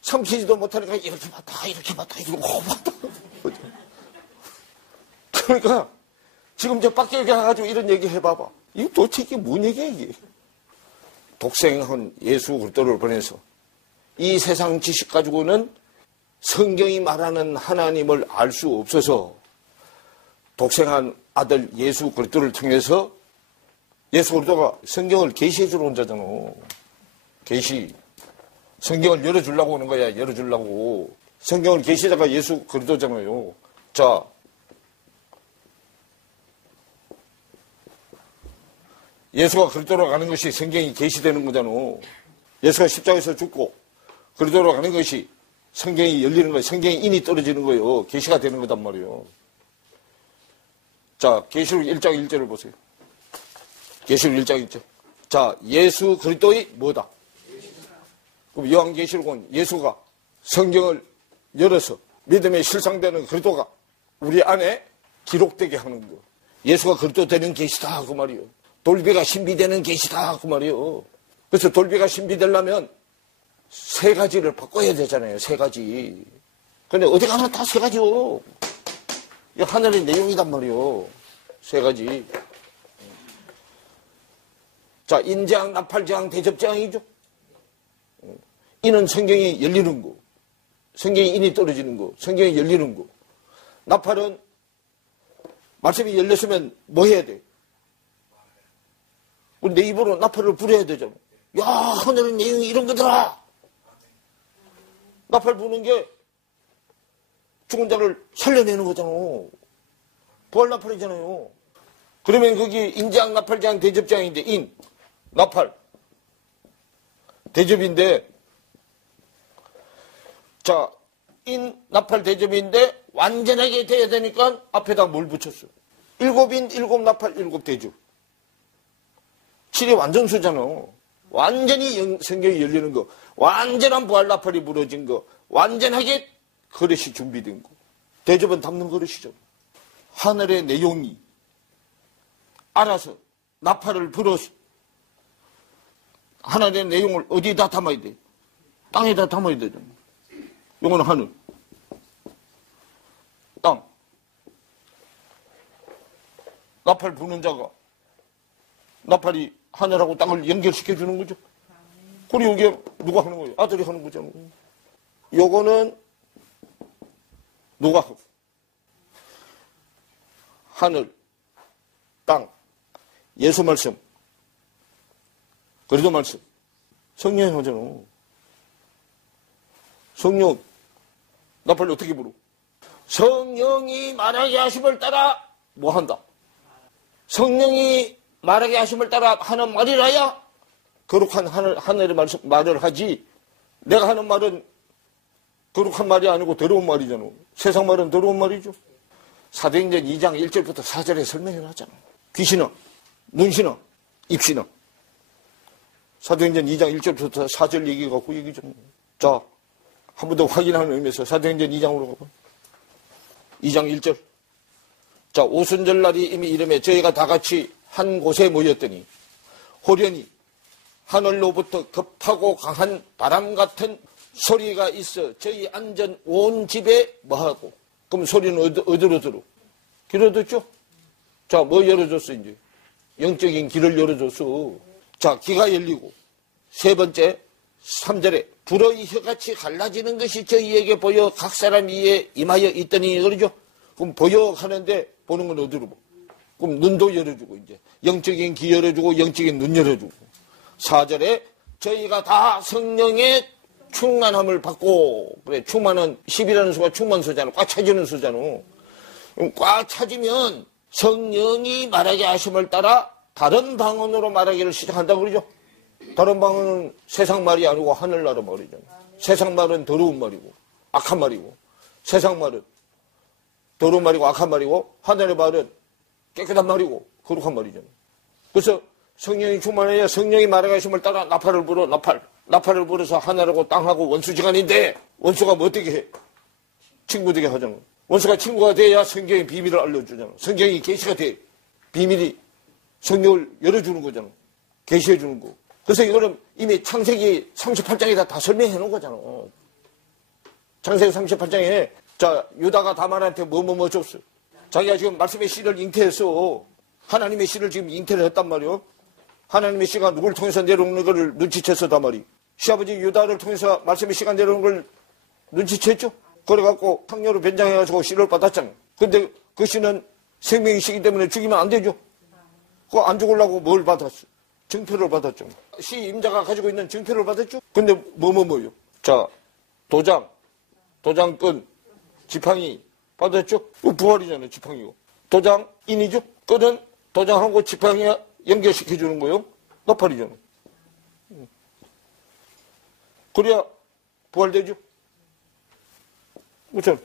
삼키지도 못하니까 이렇게 봤다 이렇게 봤다 이렇게 봤다. 그러니까 지금 저 밖에 얘기 가가지고 이런 얘기 해봐봐. 이거 도대체 이게 뭔 얘기야 이게. 독생한 예수 그리스도를 보내서 이 세상 지식 가지고는 성경이 말하는 하나님을 알 수 없어서 독생한 아들 예수 그리스도를 통해서 예수 그리스도가 성경을 계시해 주러 온 자잖아. 계시. 성경을 열어주려고 오는 거야. 열어주려고. 성경을 계시자가 예수 그리스도잖아요. 자, 예수가 그리스도로 가는 것이 성경이 계시되는 거잖아. 예수가 십자가에서 죽고 그리스도로 가는 것이 성경이 열리는 거예요. 성경이 인이 떨어지는 거예요. 계시가 되는 거단 말이에요. 자, 계시록 1장 1절을 보세요. 계시록 1장 1절. 자, 예수 그리스도의 뭐다? 그럼 요한계시록은 예수가 성경을 열어서 믿음에 실상되는 그리스도가 우리 안에 기록되게 하는 거. 예수가 그리스도 되는 계시다 그 말이에요. 돌비가 신비되는 계시다 그 말이에요. 그래서 돌비가 신비되려면 세 가지를 바꿔야 되잖아요. 세 가지. 근데 어디 가나 다 세 가지요. 이 하늘의 내용이단 말이에요. 세 가지. 자, 인재앙, 나팔재앙, 대접재앙이죠. 인은 성경이 열리는 거. 성경이 인이 떨어지는 거. 성경이 열리는 거. 나팔은 말씀이 열렸으면 뭐 해야 돼? 우리 내 입으로 나팔을 불어야 되잖아. 야, 하늘의 내용이 이런 거더라. 나팔 부는 게 죽은 자를 살려내는 거잖아. 부활 나팔이잖아요. 그러면 거기 인재앙, 나팔재앙, 대접재앙인데 인, 나팔, 대접인데 자, 인, 나팔, 대접인데 완전하게 돼야 되니까 앞에다 뭘 붙였어? 7인, 7나팔, 7대접. 7이 완전수잖아. 완전히 성경이 열리는 거. 완전한 부활 나팔이 무너진 거. 완전하게 그릇이 준비된 거. 대접은 담는 그릇이죠. 하늘의 내용이 알아서 나팔을 불어서 하늘의 내용을 어디다 담아야 돼? 땅에다 담아야 되잖아. 이거는 하늘, 땅. 나팔 부는 자가 나팔이 하늘하고 땅을 연결시켜 주는 거죠. 그리고 이게 누가 하는 거예요? 아들이 하는 거잖아요. 요거는 누가 하고? 하늘, 땅, 예수 말씀, 그리스도 말씀, 성령이 하잖아. 성령, 나팔 어떻게 부르? 성령이 말하게 하심을 따라 뭐 한다? 성령이 말하게 하심을 따라 하는 말이라야 거룩한 하늘의 말을 하지. 내가 하는 말은 거룩한 말이 아니고 더러운 말이잖아. 세상 말은 더러운 말이죠. 사도행전 2장 1절부터 4절에 설명을 하잖아. 귀신아, 눈신아, 입신아. 사도행전 2장 1절부터 4절 얘기 갖고 얘기 좀. 자, 한 번 더 확인하는 의미에서 사도행전 2장으로 가봐. 2장 1절. 자, 오순절날이 이미 이름에 저희가 다 같이 한 곳에 모였더니 호련히 하늘로부터 급하고 강한 바람 같은 소리가 있어 저희 앉은 온 집에 뭐하고. 그럼 소리는 어디로 들어? 길을 듣죠? 자, 뭐 열어줬어 이제? 영적인 길을 열어줬어. 자, 귀가 열리고. 세 번째 3절에 불의 혀같이 갈라지는 것이 저희에게 보여 각 사람 위에 임하여 있더니 그러죠. 그럼 보여 하는데 보는 건 어디로 봐? 그럼 눈도 열어주고 이제 영적인 귀 열어주고 영적인 눈 열어주고. 4절에 저희가 다 성령의 충만함을 받고. 그래, 충만은 10이라는 수가 충만수잖아. 꽉 차지는 수잖아. 그럼 꽉 차지면 성령이 말하게 하심을 따라 다른 방언으로 말하기를 시작한다고 그러죠. 다른 방언은 세상 말이 아니고 하늘나라 말이잖아. 세상 말은 더러운 말이고 악한 말이고, 세상 말은 더러운 말이고 악한 말이고, 하늘의 말은 깨끗한 말이고 거룩한 말이잖아. 그래서 성령이 충만해야 성령이 말하게 하심을 따라 나팔을 불어. 나팔 나팔을 불어서 하나라고 땅하고 원수지간인데 원수가 뭐 어떻게 해? 친구 되게 하잖아. 원수가 친구가 돼야 성경의 비밀을 알려주잖아. 성경이 계시가 돼. 비밀이 성경을 열어주는 거잖아. 계시해 주는 거. 그래서 이거는 이미 창세기 38장에 다 설명해 놓은 거잖아. 창세기 38장에 자 유다가 다말한테 뭐뭐 줬어. 자기가 지금 말씀의 씨를 잉태해서 하나님의 씨를 지금 잉태를 했단 말이요. 하나님의 씨가 누굴 통해서 내려오는 것을 눈치챘었단 말이. 시아버지 유다를 통해서 말씀의 씨가 내려오는 걸 눈치챘죠. 그래갖고 상녀로 변장해가지고 씨를 받았잖아. 근데 그 씨는 생명의 씨기 때문에 죽이면 안 되죠. 그거 안 죽으려고 뭘 받았어? 증표를 받았죠. 씨 임자가 가지고 있는 증표를 받았죠. 근데 뭐요? 자 도장끈, 지팡이 받았죠. 부활이잖아요. 지팡이고. 도장인이죠. 끈은 도장하고 지팡이 연결시켜주는 거요. 나팔이잖아. 그래야 부활되죠. 그렇죠.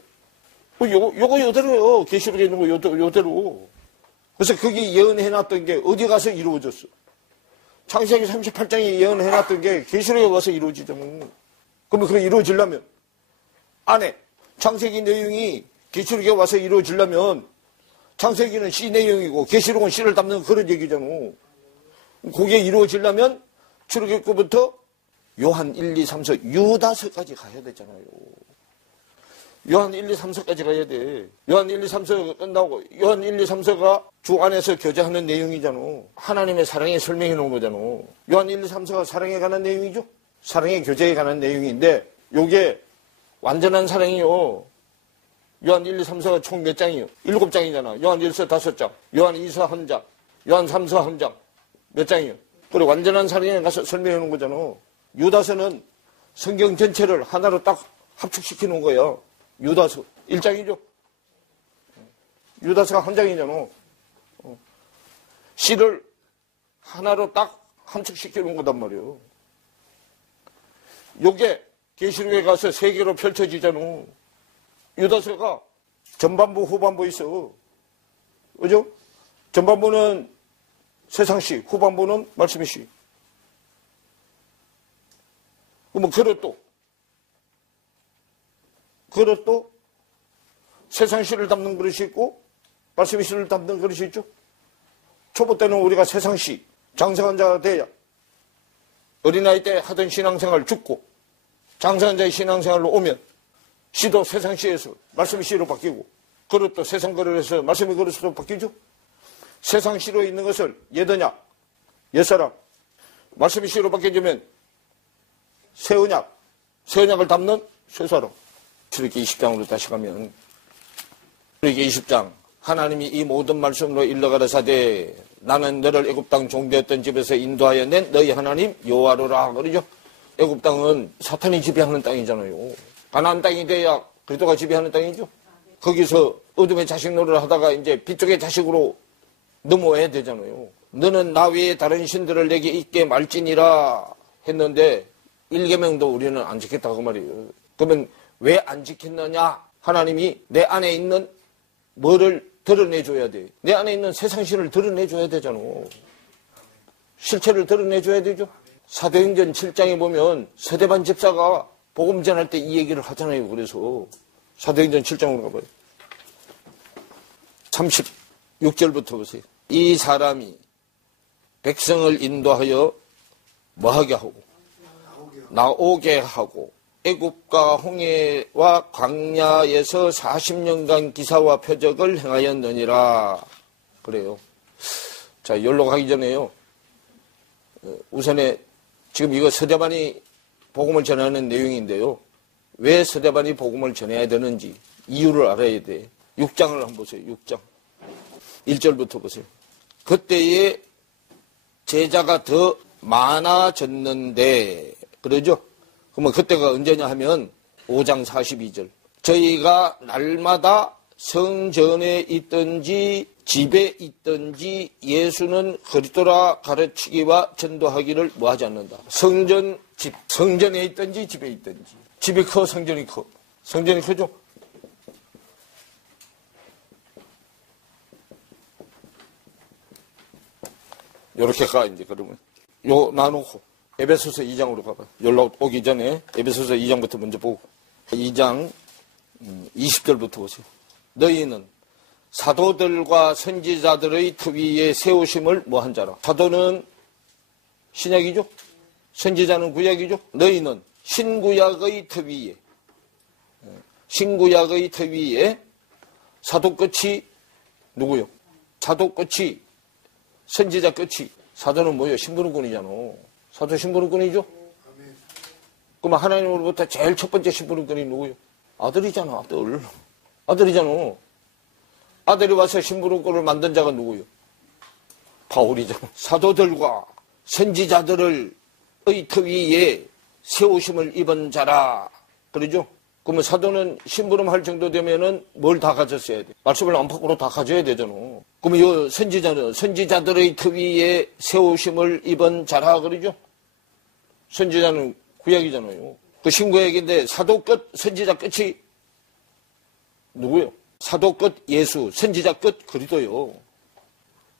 요거 요대로요. 계시록에 있는 거 요대로. 그래서 그게 예언해놨던 게 어디 가서 이루어졌어. 창세기 38장에 예언해놨던 게 계시록에 와서 이루어지잖아. 그러면 그게 이루어지려면 안에 창세기 내용이 계시록에 와서 이루어지려면 창세기는 씨 내용이고 계시록은 씨를 담는 그런 얘기잖아. 그게 이루어지려면 출애굽부터 요한 1, 2, 3서 유다서까지 가야 되잖아요. 요한 1, 2, 3서까지 가야 돼. 요한 1, 2, 3서가 끝나고 요한 1, 2, 3서가 주 안에서 교제하는 내용이잖아. 하나님의 사랑에 설명해 놓은 거잖아. 요한 1, 2, 3서가 사랑에 관한 내용이죠. 사랑의 교제에 관한 내용인데 요게 완전한 사랑이요. 요한 1, 2, 3서가 총 몇 장이요? 7장이잖아. 요한 1서 5장, 요한 2서 1장, 요한 3서 1장. 몇 장이요? 그래 완전한 사랑에 가서 설명해 놓은 거잖아. 유다서는 성경 전체를 하나로 딱 합축시켜 놓은 거예요. 유다서 1장이죠. 유다서가 한 장이잖아. 시를 하나로 딱 함축시켜 놓은 거단 말이에요. 요게 계시록에 가서 세 개로 펼쳐지잖아. 유다서가 전반부 후반부 있어. 그죠? 전반부는 세상시, 후반부는 말씀의 시. 그러면 그릇도 세상시를 담는 그릇이 있고 말씀의 시를 담는 그릇이 있죠. 초보 때는 우리가 세상시, 장성한 자가 돼야 어린아이 때 하던 신앙생활 죽고 장성한 자의 신앙생활로 오면 시도 세상시에서 말씀의 시로 바뀌고 그릇도 세상 그릇에서 말씀의 그릇으로 바뀌죠. 세상시로 있는 것을 옛언약, 옛사람, 말씀의 시로 바뀌어지면 새언약을 담는 새사람. 출애굽기 20장으로 다시 가면 출애굽기 20장 하나님이 이 모든 말씀으로 일러가라사대 나는 너를 애굽 땅 종되었던 집에서 인도하여 낸 너희 하나님 여호와로라 그러죠. 애굽 땅은 사탄이 지배하는 땅이잖아요. 가나안 땅이 돼야 그리스도가 지배하는 땅이죠. 거기서 어둠의 자식 노릇을 하다가 이제 빛 쪽의 자식으로 넘어와야 되잖아요. 너는 나 외에 다른 신들을 내게 있게 말지니라 했는데 1계명도 우리는 안 지켰다고 말이에요. 그러면 왜 안 지켰느냐? 하나님이 내 안에 있는 뭐를 드러내줘야 돼. 내 안에 있는 세상신을 드러내줘야 되잖아. 실체를 드러내줘야 되죠. 사도행전 7장에 보면 서대반 집사가 복음 전할 때 이 얘기를 하잖아요. 그래서 사도행전 7장으로 가봐요. 36절부터 보세요. 이 사람이 백성을 인도하여 뭐하게 하고 나오게 하고 애굽과 홍해와 광야에서 40년간 기사와 표적을 행하였느니라. 그래요. 자, 여기로 가기 전에요. 우선에 지금 이거 서대반이 복음을 전하는 내용인데요. 왜 서대반이 복음을 전해야 되는지 이유를 알아야 돼. 6장을 한번 보세요. 6장. 1절부터 보세요. 그때에 제자가 더 많아졌는데 그러죠? 그러면 그때가 언제냐 하면 5장 42절. 저희가 날마다 성전에 있든지 집에 있든지 예수는 그리스도라 가르치기와 전도하기를 뭐하지 않는다. 성전, 집. 성전에 있든지 집에 있든지. 집이 커, 성전이 커. 성전이 크죠? 요렇게 가, 이제, 그러면. 요, 나누고. 에베소서 2장으로 가봐. 연락 오기 전에 에베소서 2장부터 먼저 보고. 2장 20절부터 보세요. 너희는 사도들과 선지자들의 터 위에 세우심을 뭐한 자라. 사도는 신약이죠. 선지자는 구약이죠. 너희는 신구약의 터 위에, 신구약의 터 위에 사도 끝이 누구요? 사도 끝이, 선지자 끝이. 사도는 뭐예요? 심부름꾼이잖아. 사도 심부름꾼이죠. 그럼 하나님으로부터 제일 첫 번째 심부름꾼이 누구요? 아들이잖아. 아들이잖아. 아들이 와서 심부름꾼을 만든 자가 누구요? 바울이잖아. 사도들과 선지자들을 의 터 위에 세우심을 입은 자라. 그러죠? 그러면 사도는 심부름 할 정도 되면은 뭘 다 가졌어야 돼? 말씀을 안팎으로 다 가져야 되잖아. 그러면 이 선지자는 선지자들의 터 위에 세우심을 입은 자라. 그러죠? 선지자는 구약이잖아요. 그 신구약인데 사도 끝, 선지자 끝이 누구요? 사도 끝 예수, 선지자 끝 그리스도요.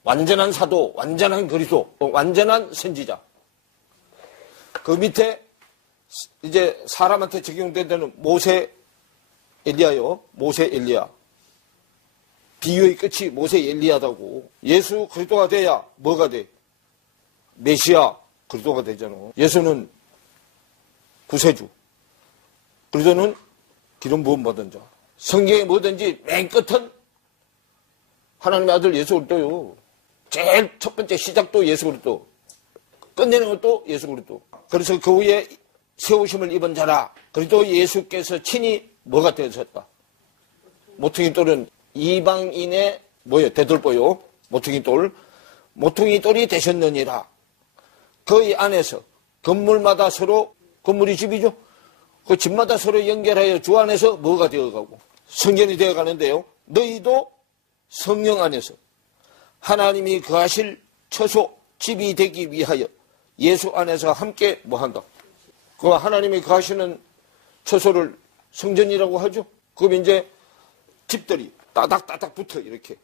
완전한 사도, 완전한 그리스도, 완전한 선지자. 그 밑에 이제 사람한테 적용되는 모세 엘리야요. 모세 엘리야. 비유의 끝이 모세 엘리야다고. 예수 그리스도가 돼야 뭐가 돼? 메시아 그리스도가 되잖아. 예수는 구세주. 그리스도는 기름 부음 받은 자. 성경에 뭐든지 맨 끝은 하나님의 아들 예수 그리스도요. 제일 첫 번째 시작도 예수 그리스도. 끝내는 것도 예수 그리스도. 그래서 그 위에 세우심을 입은 자라. 그리스도 예수께서 친히 뭐가 되셨다? 모퉁이 돌은 이방인의 뭐예요? 대들보요. 모퉁이 돌. 모퉁이 돌이 되셨느니라. 그 안에서 건물마다 서로, 건물이 집이죠. 그 집마다 서로 연결하여 주 안에서 뭐가 되어가고 성전이 되어가는데요. 너희도 성령 안에서 하나님이 거하실 처소, 집이 되기 위하여 예수 안에서 함께 뭐한다? 그 하나님이 거하시는 처소를 성전이라고 하죠. 그럼 이제 집들이 따닥따닥 붙어 이렇게.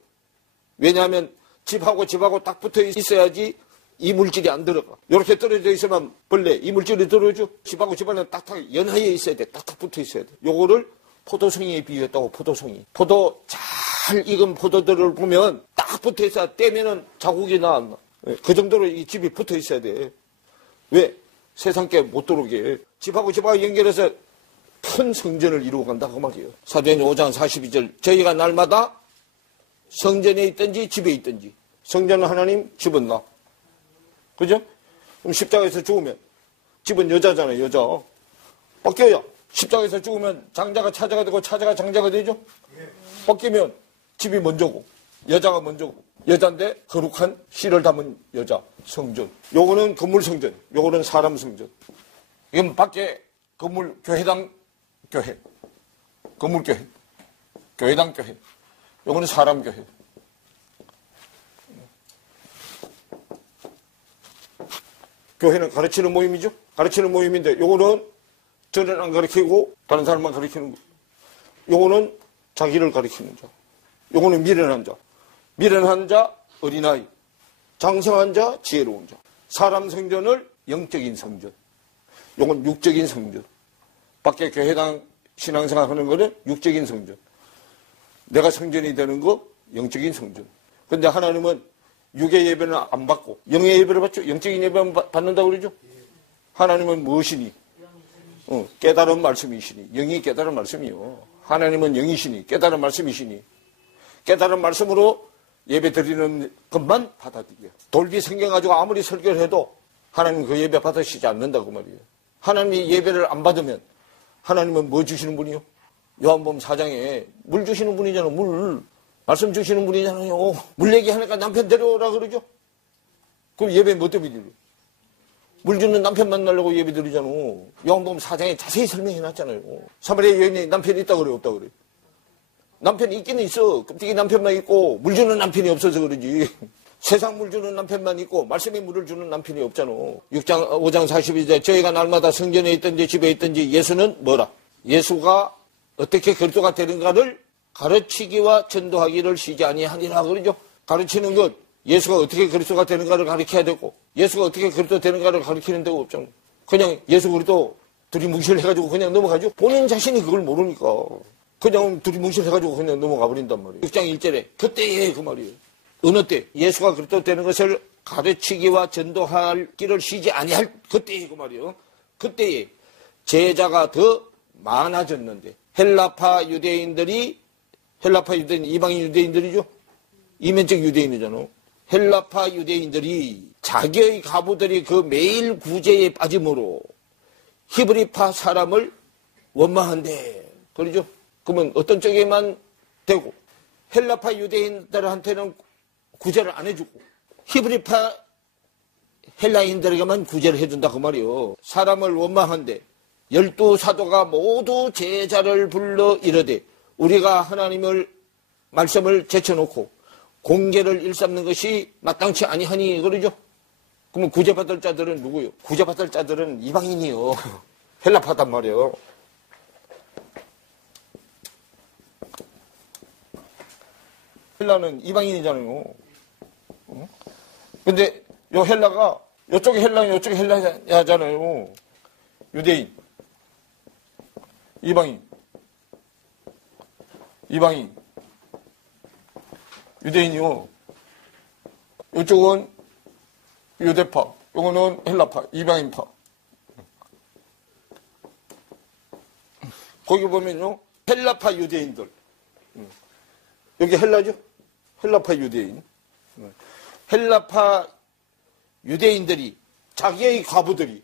왜냐하면 집하고 집하고 딱 붙어 있어야지 이물질이 안 들어가. 이렇게 떨어져 있으면 벌레 이물질이 들어오죠. 집하고 집안은 딱딱 연하여 있어야 돼. 딱딱 붙어 있어야 돼. 요거를 포도송이에 비유했다고. 포도송이. 포도 잘 익은 포도들을 보면 딱 붙어 있어야 떼면은 자국이 나 안 나. 그 정도로 이 집이 붙어 있어야 돼. 왜? 세상께 못 들어오게. 집하고 집하고 연결해서 큰 성전을 이루어간다 그 말이에요. 사도행전 5장 42절. 저희가 날마다 성전에 있든지 집에 있든지. 성전은 하나님, 집은 나. 그죠? 그럼 십자가에서 죽으면 집은 여자잖아요. 여자. 바뀌어야. 십자가에서 죽으면 장자가 차자가 되고 차자가 장자가 되죠? 바뀌면 집이 먼저고 여자가 먼저고. 여자인데 거룩한 씨를 담은 여자. 성전. 요거는 건물 성전. 요거는 사람 성전. 이건 밖에 건물 교회당 교회. 건물 교회. 교회당 교회. 요거는 사람 교회. 교회는 가르치는 모임이죠. 가르치는 모임인데 요거는 저는 안 가르치고 다른 사람만 가르치는 거. 요거는 자기를 가르치는 자. 요거는 미련한 자. 미련한 자 어린아이. 장성한 자 지혜로운 자. 사람 성전을 영적인 성전. 요건 육적인 성전. 밖에 교회당 신앙생활하는 거는 육적인 성전. 내가 성전이 되는 거 영적인 성전. 근데 하나님은 육의 예배는 안 받고 영의 예배를 받죠. 영적인 예배는 받는다고 그러죠. 하나님은 무엇이니? 깨달은 말씀이시니. 영이 깨달은 말씀이요. 하나님은 영이시니 깨달은 말씀이시니. 깨달은 말씀으로 예배 드리는 것만 받아들여요. 돌비 성경 가지고 아무리 설교를 해도 하나님 그 예배 받으시지 않는다고 말이에요. 하나님이 예배를 안 받으면 하나님은 뭐 주시는 분이요? 요한복음 4장에 물 주시는 분이잖아요. 물. 말씀 주시는 분이잖아요. 물 얘기하니까 남편 데려오라 그러죠? 그럼 예배 뭐 때문에 드려요? 물 주는 남편 만나려고 예배 드리잖아. 요한복음 4장에 자세히 설명해 놨잖아요. 사마리아 여인이 남편이 있다 그래, 없다 그래? 남편이 있기는 있어. 껍데기 남편만 있고 물 주는 남편이 없어서 그러지. 세상 물 주는 남편만 있고 말씀의 물을 주는 남편이 없잖아. 5장 42절 저희가 날마다 성전에 있든지 집에 있든지 예수는 뭐라? 예수가 어떻게 그리스도가 되는가를 가르치기와 전도하기를 쉬지 아니하니라 그러죠. 가르치는 것, 예수가 어떻게 그리스도가 되는가를 가르쳐야 되고 예수가 어떻게 그리스도 되는가를 가르치는 데가 없잖아. 그냥 예수 그리스도 두리뭉실 해가지고 그냥 넘어가죠. 본인 자신이 그걸 모르니까 그냥 두리뭉실 해가지고 그냥 넘어가 버린단 말이에요. 6장 1절에 그때에 그 말이에요. 어느 때 예수가 그리스도 되는 것을 가르치기와 전도할 길을 쉬지 아니할 그때에 그 말이에요. 그때에 제자가 더 많아졌는데 헬라파 유대인 이방인 유대인들이죠. 이면적 유대인이잖아. 헬라파 유대인들이 자기의 가부들이 그 매일 구제에 빠짐으로 히브리파 사람을 원망한대. 그러죠? 그러면 어떤 쪽에만 되고 헬라파 유대인들한테는 구제를 안 해주고 히브리파 헬라인들에게만 구제를 해준다 그 말이요. 사람을 원망한대. 12사도가 모두 제자를 불러 이르되 우리가 하나님을 말씀을 제쳐놓고 공개를 일삼는 것이 마땅치 아니하니 그러죠. 그러면 구제받을 자들은 누구요? 구제받을 자들은 이방인이요. 헬라파단 말이에요. 헬라는 이방인이잖아요. 근데 요 헬라가 요쪽에 헬라는 요쪽에 헬라잖아요. 유대인, 이방인, 유대인이요. 이쪽은 유대파, 요거는 헬라파, 이방인파. 거기 보면요, 헬라파 유대인들. 여기 헬라죠? 헬라파 유대인. 헬라파 유대인들이 자기의 가부들이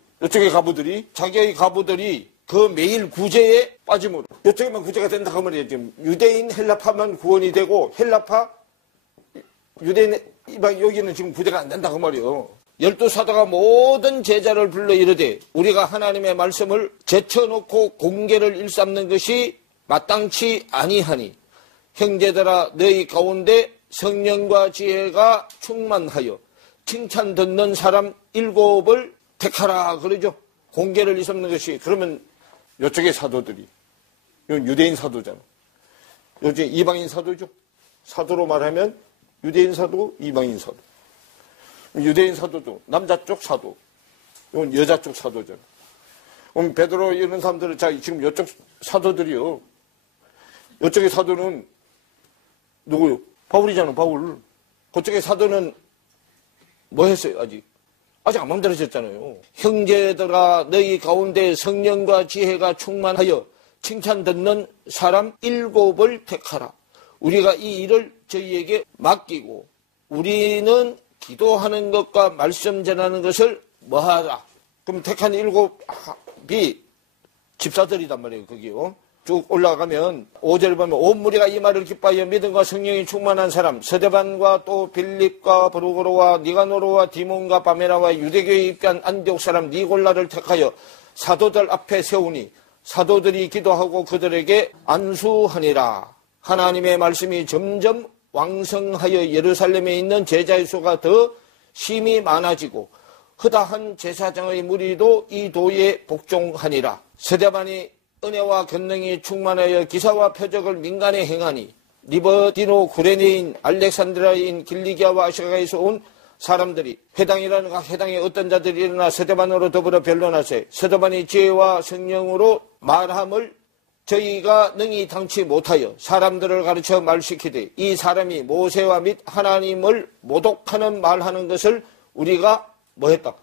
자기의 가부들이 그 매일 구제에 빠짐으로 이쪽에만 구제가 된다 하면 지금 유대인 헬라파만 구원이 되고 헬라파 유대인 이방 여기는 지금 구제가 안 된다 그 말이에요. 12사도가 모든 제자를 불러 이르되 우리가 하나님의 말씀을 제쳐놓고 공개를 일삼는 것이 마땅치 아니하니 형제들아 너희 가운데 성령과 지혜가 충만하여 칭찬 듣는 사람 7을 택하라 그러죠. 공개를 일삼는 것이. 그러면 이쪽의 사도들이 이건 유대인 사도잖아. 요즘 이방인 사도죠. 사도로 말하면 유대인 사도, 이방인 사도. 유대인 사도도 남자 쪽 사도, 이건 여자 쪽 사도잖아. 그럼 베드로 이런 사람들은 자 지금 이쪽 사도들이요. 이쪽의 사도는 누구요? 바울이잖아, 바울. 그쪽의 사도는 뭐 했어요, 아직 안 만들어졌잖아요. 형제들아, 너희 가운데 성령과 지혜가 충만하여 칭찬 듣는 사람 7을 택하라. 우리가 이 일을 저희에게 맡기고 우리는 기도하는 것과 말씀 전하는 것을 뭐하라. 그럼 택한 7이 집사들이단 말이에요, 거기요. 쭉 올라가면 5절 보면 온 무리가 이 말을 기뻐하여 믿음과 성령이 충만한 사람 스데반과 또 빌립과 브루고로와 니가노로와 디몬과 바메나와 유대교에 입교한 안디옥 사람 니골라를 택하여 사도들 앞에 세우니 사도들이 기도하고 그들에게 안수하니라. 하나님의 말씀이 점점 왕성하여 예루살렘에 있는 제자의 수가 더 심히 많아지고 허다한 제사장의 무리도 이 도에 복종하니라. 스데반이 은혜와 권능이 충만하여 기사와 표적을 민간에 행하니 리버디노 구레네인 알렉산드라인 길리기아와 아시아에서 온 사람들이 회당이라는 각 회당에 어떤 자들이 일어나 스데반으로 더불어 변론하세. 스데반이 지혜와 성령으로 말함을 저희가 능히 당치 못하여 사람들을 가르쳐 말시키되 이 사람이 모세와 및 하나님을 모독하는 말하는 것을 우리가 뭐했다?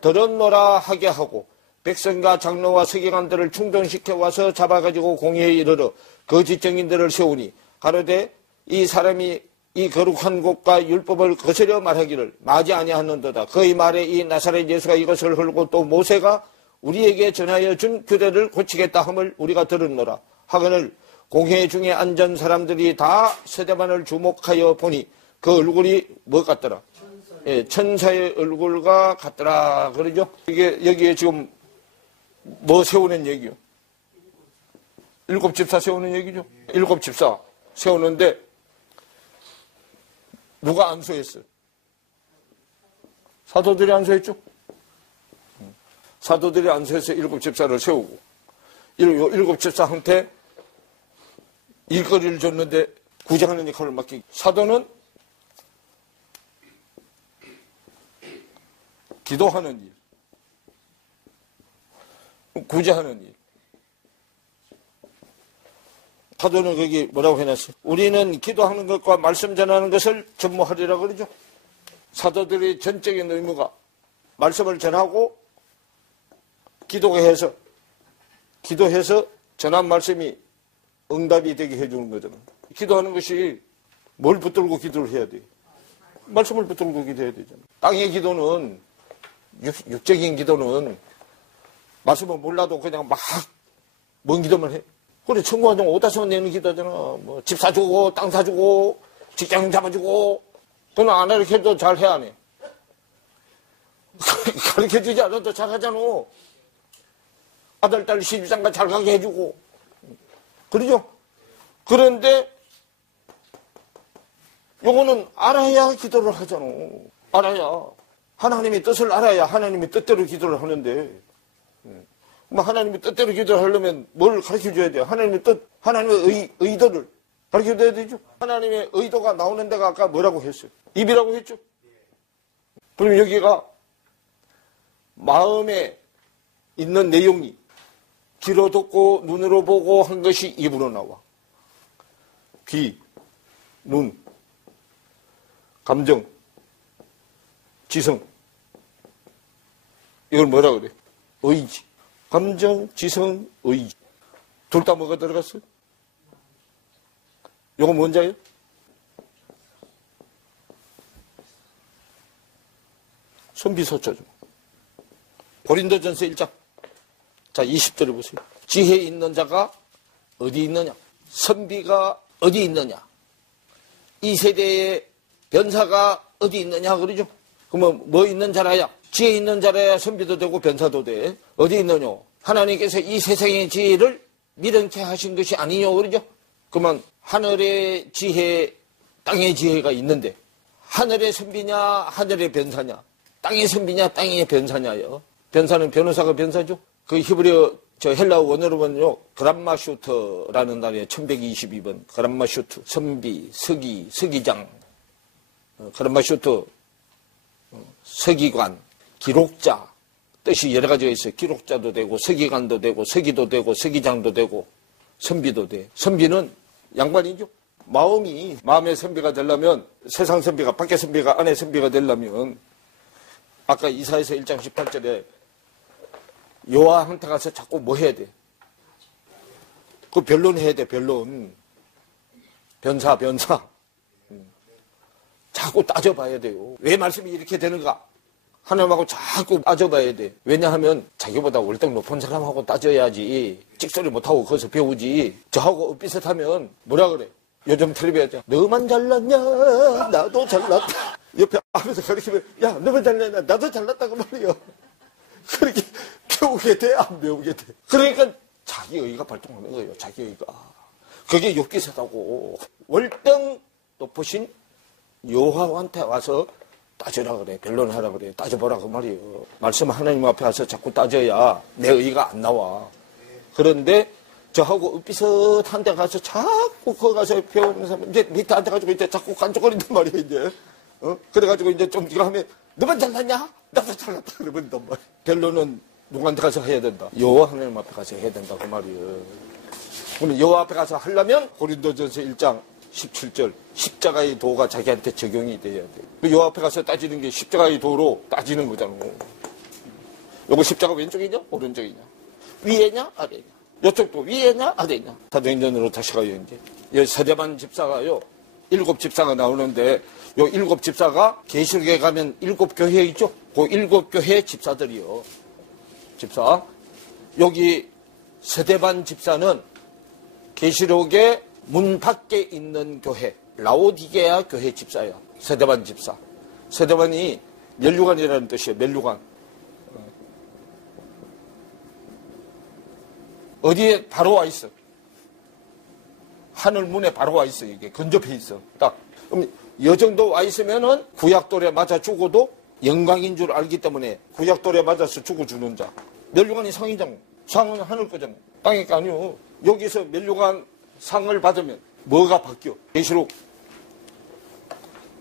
들었노라 하게 하고 백성과 장로와 서기관들을 충동시켜 와서 잡아가지고 공회에 이르러 거짓 증인들을 세우니 가로되 이 사람이 이 거룩한 곳과 율법을 거스려 말하기를 마지 아니하는도다. 그의 말에 이 나사렛 예수가 이것을 흘고 또 모세가 우리에게 전하여 준 규례를 고치겠다 함을 우리가 들었노라 하거늘 공회 중에 앉은 사람들이 다 스데반을 주목하여 보니 그 얼굴이 뭐 같더라? 예, 천사의 얼굴과 같더라. 그러죠? 이게 여기에 지금 뭐 세우는 얘기요? 7 집사 세우는 얘기죠. 7 집사 세우는데 누가 안수했어요? 사도들이 안수했죠. 사도들이 안수해서 7 집사를 세우고 7 집사한테 일거리를 줬는데 구제하는 역할을 맡기고 사도는 기도하는 일, 구제하는 일. 사도는 거기 뭐라고 해놨어요? 우리는 기도하는 것과 말씀 전하는 것을 전무하리라 그러죠. 사도들의 전적인 의무가 말씀을 전하고 기도해서 전한 말씀이 응답이 되게 해주는 거잖아요. 기도하는 것이 뭘 붙들고 기도를 해야 돼요? 말씀을 붙들고 기도해야 되잖아요. 땅의 기도는, 육적인 기도는 말씀을 몰라도 그냥 막 먼 기도만 해. 그래, 천국한정 오다서 내는 기도잖아. 뭐, 집 사주고, 땅 사주고, 직장 잡아주고, 그건 안 가르쳐도 잘 해, 안 해? 가르쳐주지 않아도 잘 하잖아. 아들, 딸 시집장가 잘 가게 해주고. 그러죠? 그런데, 요거는 알아야 기도를 하잖아. 알아야. 하나님의 뜻을 알아야 하나님의 뜻대로 기도를 하는데, 뭐 하나님의 뜻대로 기도를 하려면 뭘 가르쳐 줘야 돼요? 하나님의 뜻, 하나님의 의도를 가르쳐 줘야 되죠? 하나님의 의도가 나오는 데가 아까 뭐라고 했어요? 입이라고 했죠? 그럼 여기가 마음에 있는 내용이 귀로 듣고 눈으로 보고 한 것이 입으로 나와. 귀, 눈, 감정, 지성. 이걸 뭐라 그래? 의지. 감정, 지성, 의지. 둘 다 뭐가 들어갔어요? 요거 뭔자예요? 선비소처죠. 고린도전서 1장. 자, 20절에 보세요. 지혜 있는 자가 어디 있느냐? 선비가 어디 있느냐? 이 세대의 변사가 어디 있느냐? 그러죠? 그러면 뭐 있는 자라야? 지혜 있는 자라야 선비도 되고 변사도 돼. 어디 있느냐? 하나님께서 이 세상의 지혜를 미련케 하신 것이 아니요. 그러죠? 그러면 하늘의 지혜, 땅의 지혜가 있는데 하늘의 선비냐, 하늘의 변사냐? 땅의 선비냐, 땅의 변사냐요? 변사는 변호사가 변사죠? 그 히브리어, 헬라어 원어로 보면요, 그람마슈터라는 단어에 1122번, 그람마슈트, 선비, 서기, 서기장, 그람마슈터, 서기관, 기록자, 뜻이 여러 가지가 있어요. 기록자도 되고, 서기관도 되고, 서기도 되고, 서기장도 되고, 선비도 돼. 선비는 양반이죠. 마음의 선비가 되려면, 세상 선비가, 밖의 선비가, 안의 선비가 되려면, 아까 이사야서 1장 18절에 여호와한테 가서 자꾸 뭐 해야 돼? 그 변론해야 돼, 변론. 변사. 자꾸 따져봐야 돼요. 왜 말씀이 이렇게 되는가? 하나님하고 자꾸 따져봐야 돼. 왜냐하면 자기보다 월등 높은 사람하고 따져야지. 찍소리 못하고 거기서 배우지. 저하고 비슷하면 뭐라 그래? 요즘 텔레비전 너만 잘났냐? 나도 잘났다. 옆에 앞에서 가르치면 야 너만 잘났냐? 나도 잘났다고 말이요. 그렇게 배우게 돼? 안 배우게 돼? 그러니까 자기 의가 발동하는 거예요. 자기 의가. 그게 욕기세다고. 월등 높으신 여호와한테 와서 따져라 그래. 변론하라 그래. 따져보라 그 말이에요. 말씀 하나님 앞에 와서 자꾸 따져야 내 의가 안 나와. 그런데 저하고 비슷한 데 가서 자꾸 거기 가서 배우는 사람 이제 밑에 앉아가지고 이제 자꾸 간쪽거린단 말이에요. 이제 그래가지고 이제 좀 이거 하면 너만 잘났냐? 나도 잘났다 그러면단 말이에요. 변론은 누구한테 가서 해야 된다. 여호와 하나님 앞에 가서 해야 된다 그 말이에요. 그러면 여호와 앞에 가서 하려면 고린도전서 1장 17절 십자가의 도가 자기한테 적용이 돼야 돼. 여호와 앞에 가서 따지는 게 십자가의 도로 따지는 거잖아. 요거 십자가 왼쪽이냐 오른쪽이냐 위에냐 아래냐 이쪽도 위에냐 아래냐. 사도행전으로 다시 가요. 이제 서대반 집사가요 7 집사가 나오는데 요 7 집사가 계시록에 가면 7 교회 있죠. 그 7 교회 집사들이요. 집사 여기 서대반 집사는 계시록에 문 밖에 있는 교회, 라오디게아 교회 집사야. 서대반 집사. 서대반이 면류관이라는 뜻이에요. 면류관. 어디에 바로 와 있어? 하늘 문에 바로 와 있어. 이게 근접해 있어. 딱. 그럼 이 정도 와 있으면은 구약돌에 맞아 죽어도 영광인 줄 알기 때문에 구약돌에 맞아서 죽어주는 자. 면류관이 상이잖아. 상은 하늘 거잖아. 땅이 아니요. 여기서 면류관 상을 받으면 뭐가 바뀌어? 계시록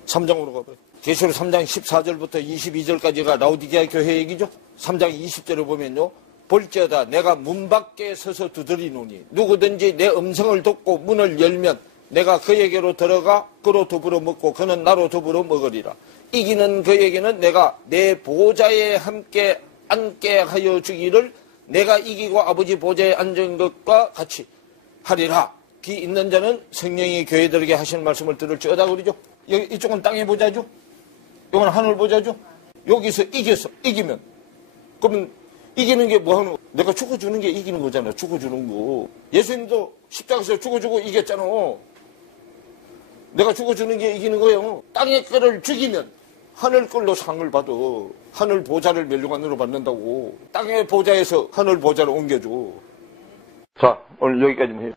3장으로 가봐요. 계시록 3장 14절부터 22절까지가 라오디게아 교회 얘기죠. 3장 20절을 보면요. 볼지어다 내가 문 밖에 서서 두드리노니 누구든지 내 음성을 듣고 문을 열면 내가 그에게로 들어가 그로 더불어 먹고 그는 나로 더불어 먹으리라. 이기는 그에게는 내가 내 보좌에 함께 앉게 하여 주기를 내가 이기고 아버지 보좌에 앉은 것과 같이 하리라. 귀 있는 자는 성령이 교회들에게 하시는 말씀을 들을지어다 그러죠. 이쪽은 땅의 보좌죠. 이건 하늘 보좌죠. 여기서 이기면 그러면 이기는 게 뭐 하는 거? 내가 죽어주는 게 이기는 거잖아. 죽어주는 거. 예수님도 십자가에서 죽어주고 이겼잖아. 내가 죽어주는 게 이기는 거예요. 땅의 거를 죽이면 하늘 걸로 상을 받아. 하늘 보좌를 멸류관으로 받는다고. 땅의 보좌에서 하늘 보좌로 옮겨줘. 자, 오늘 여기까지만 해요.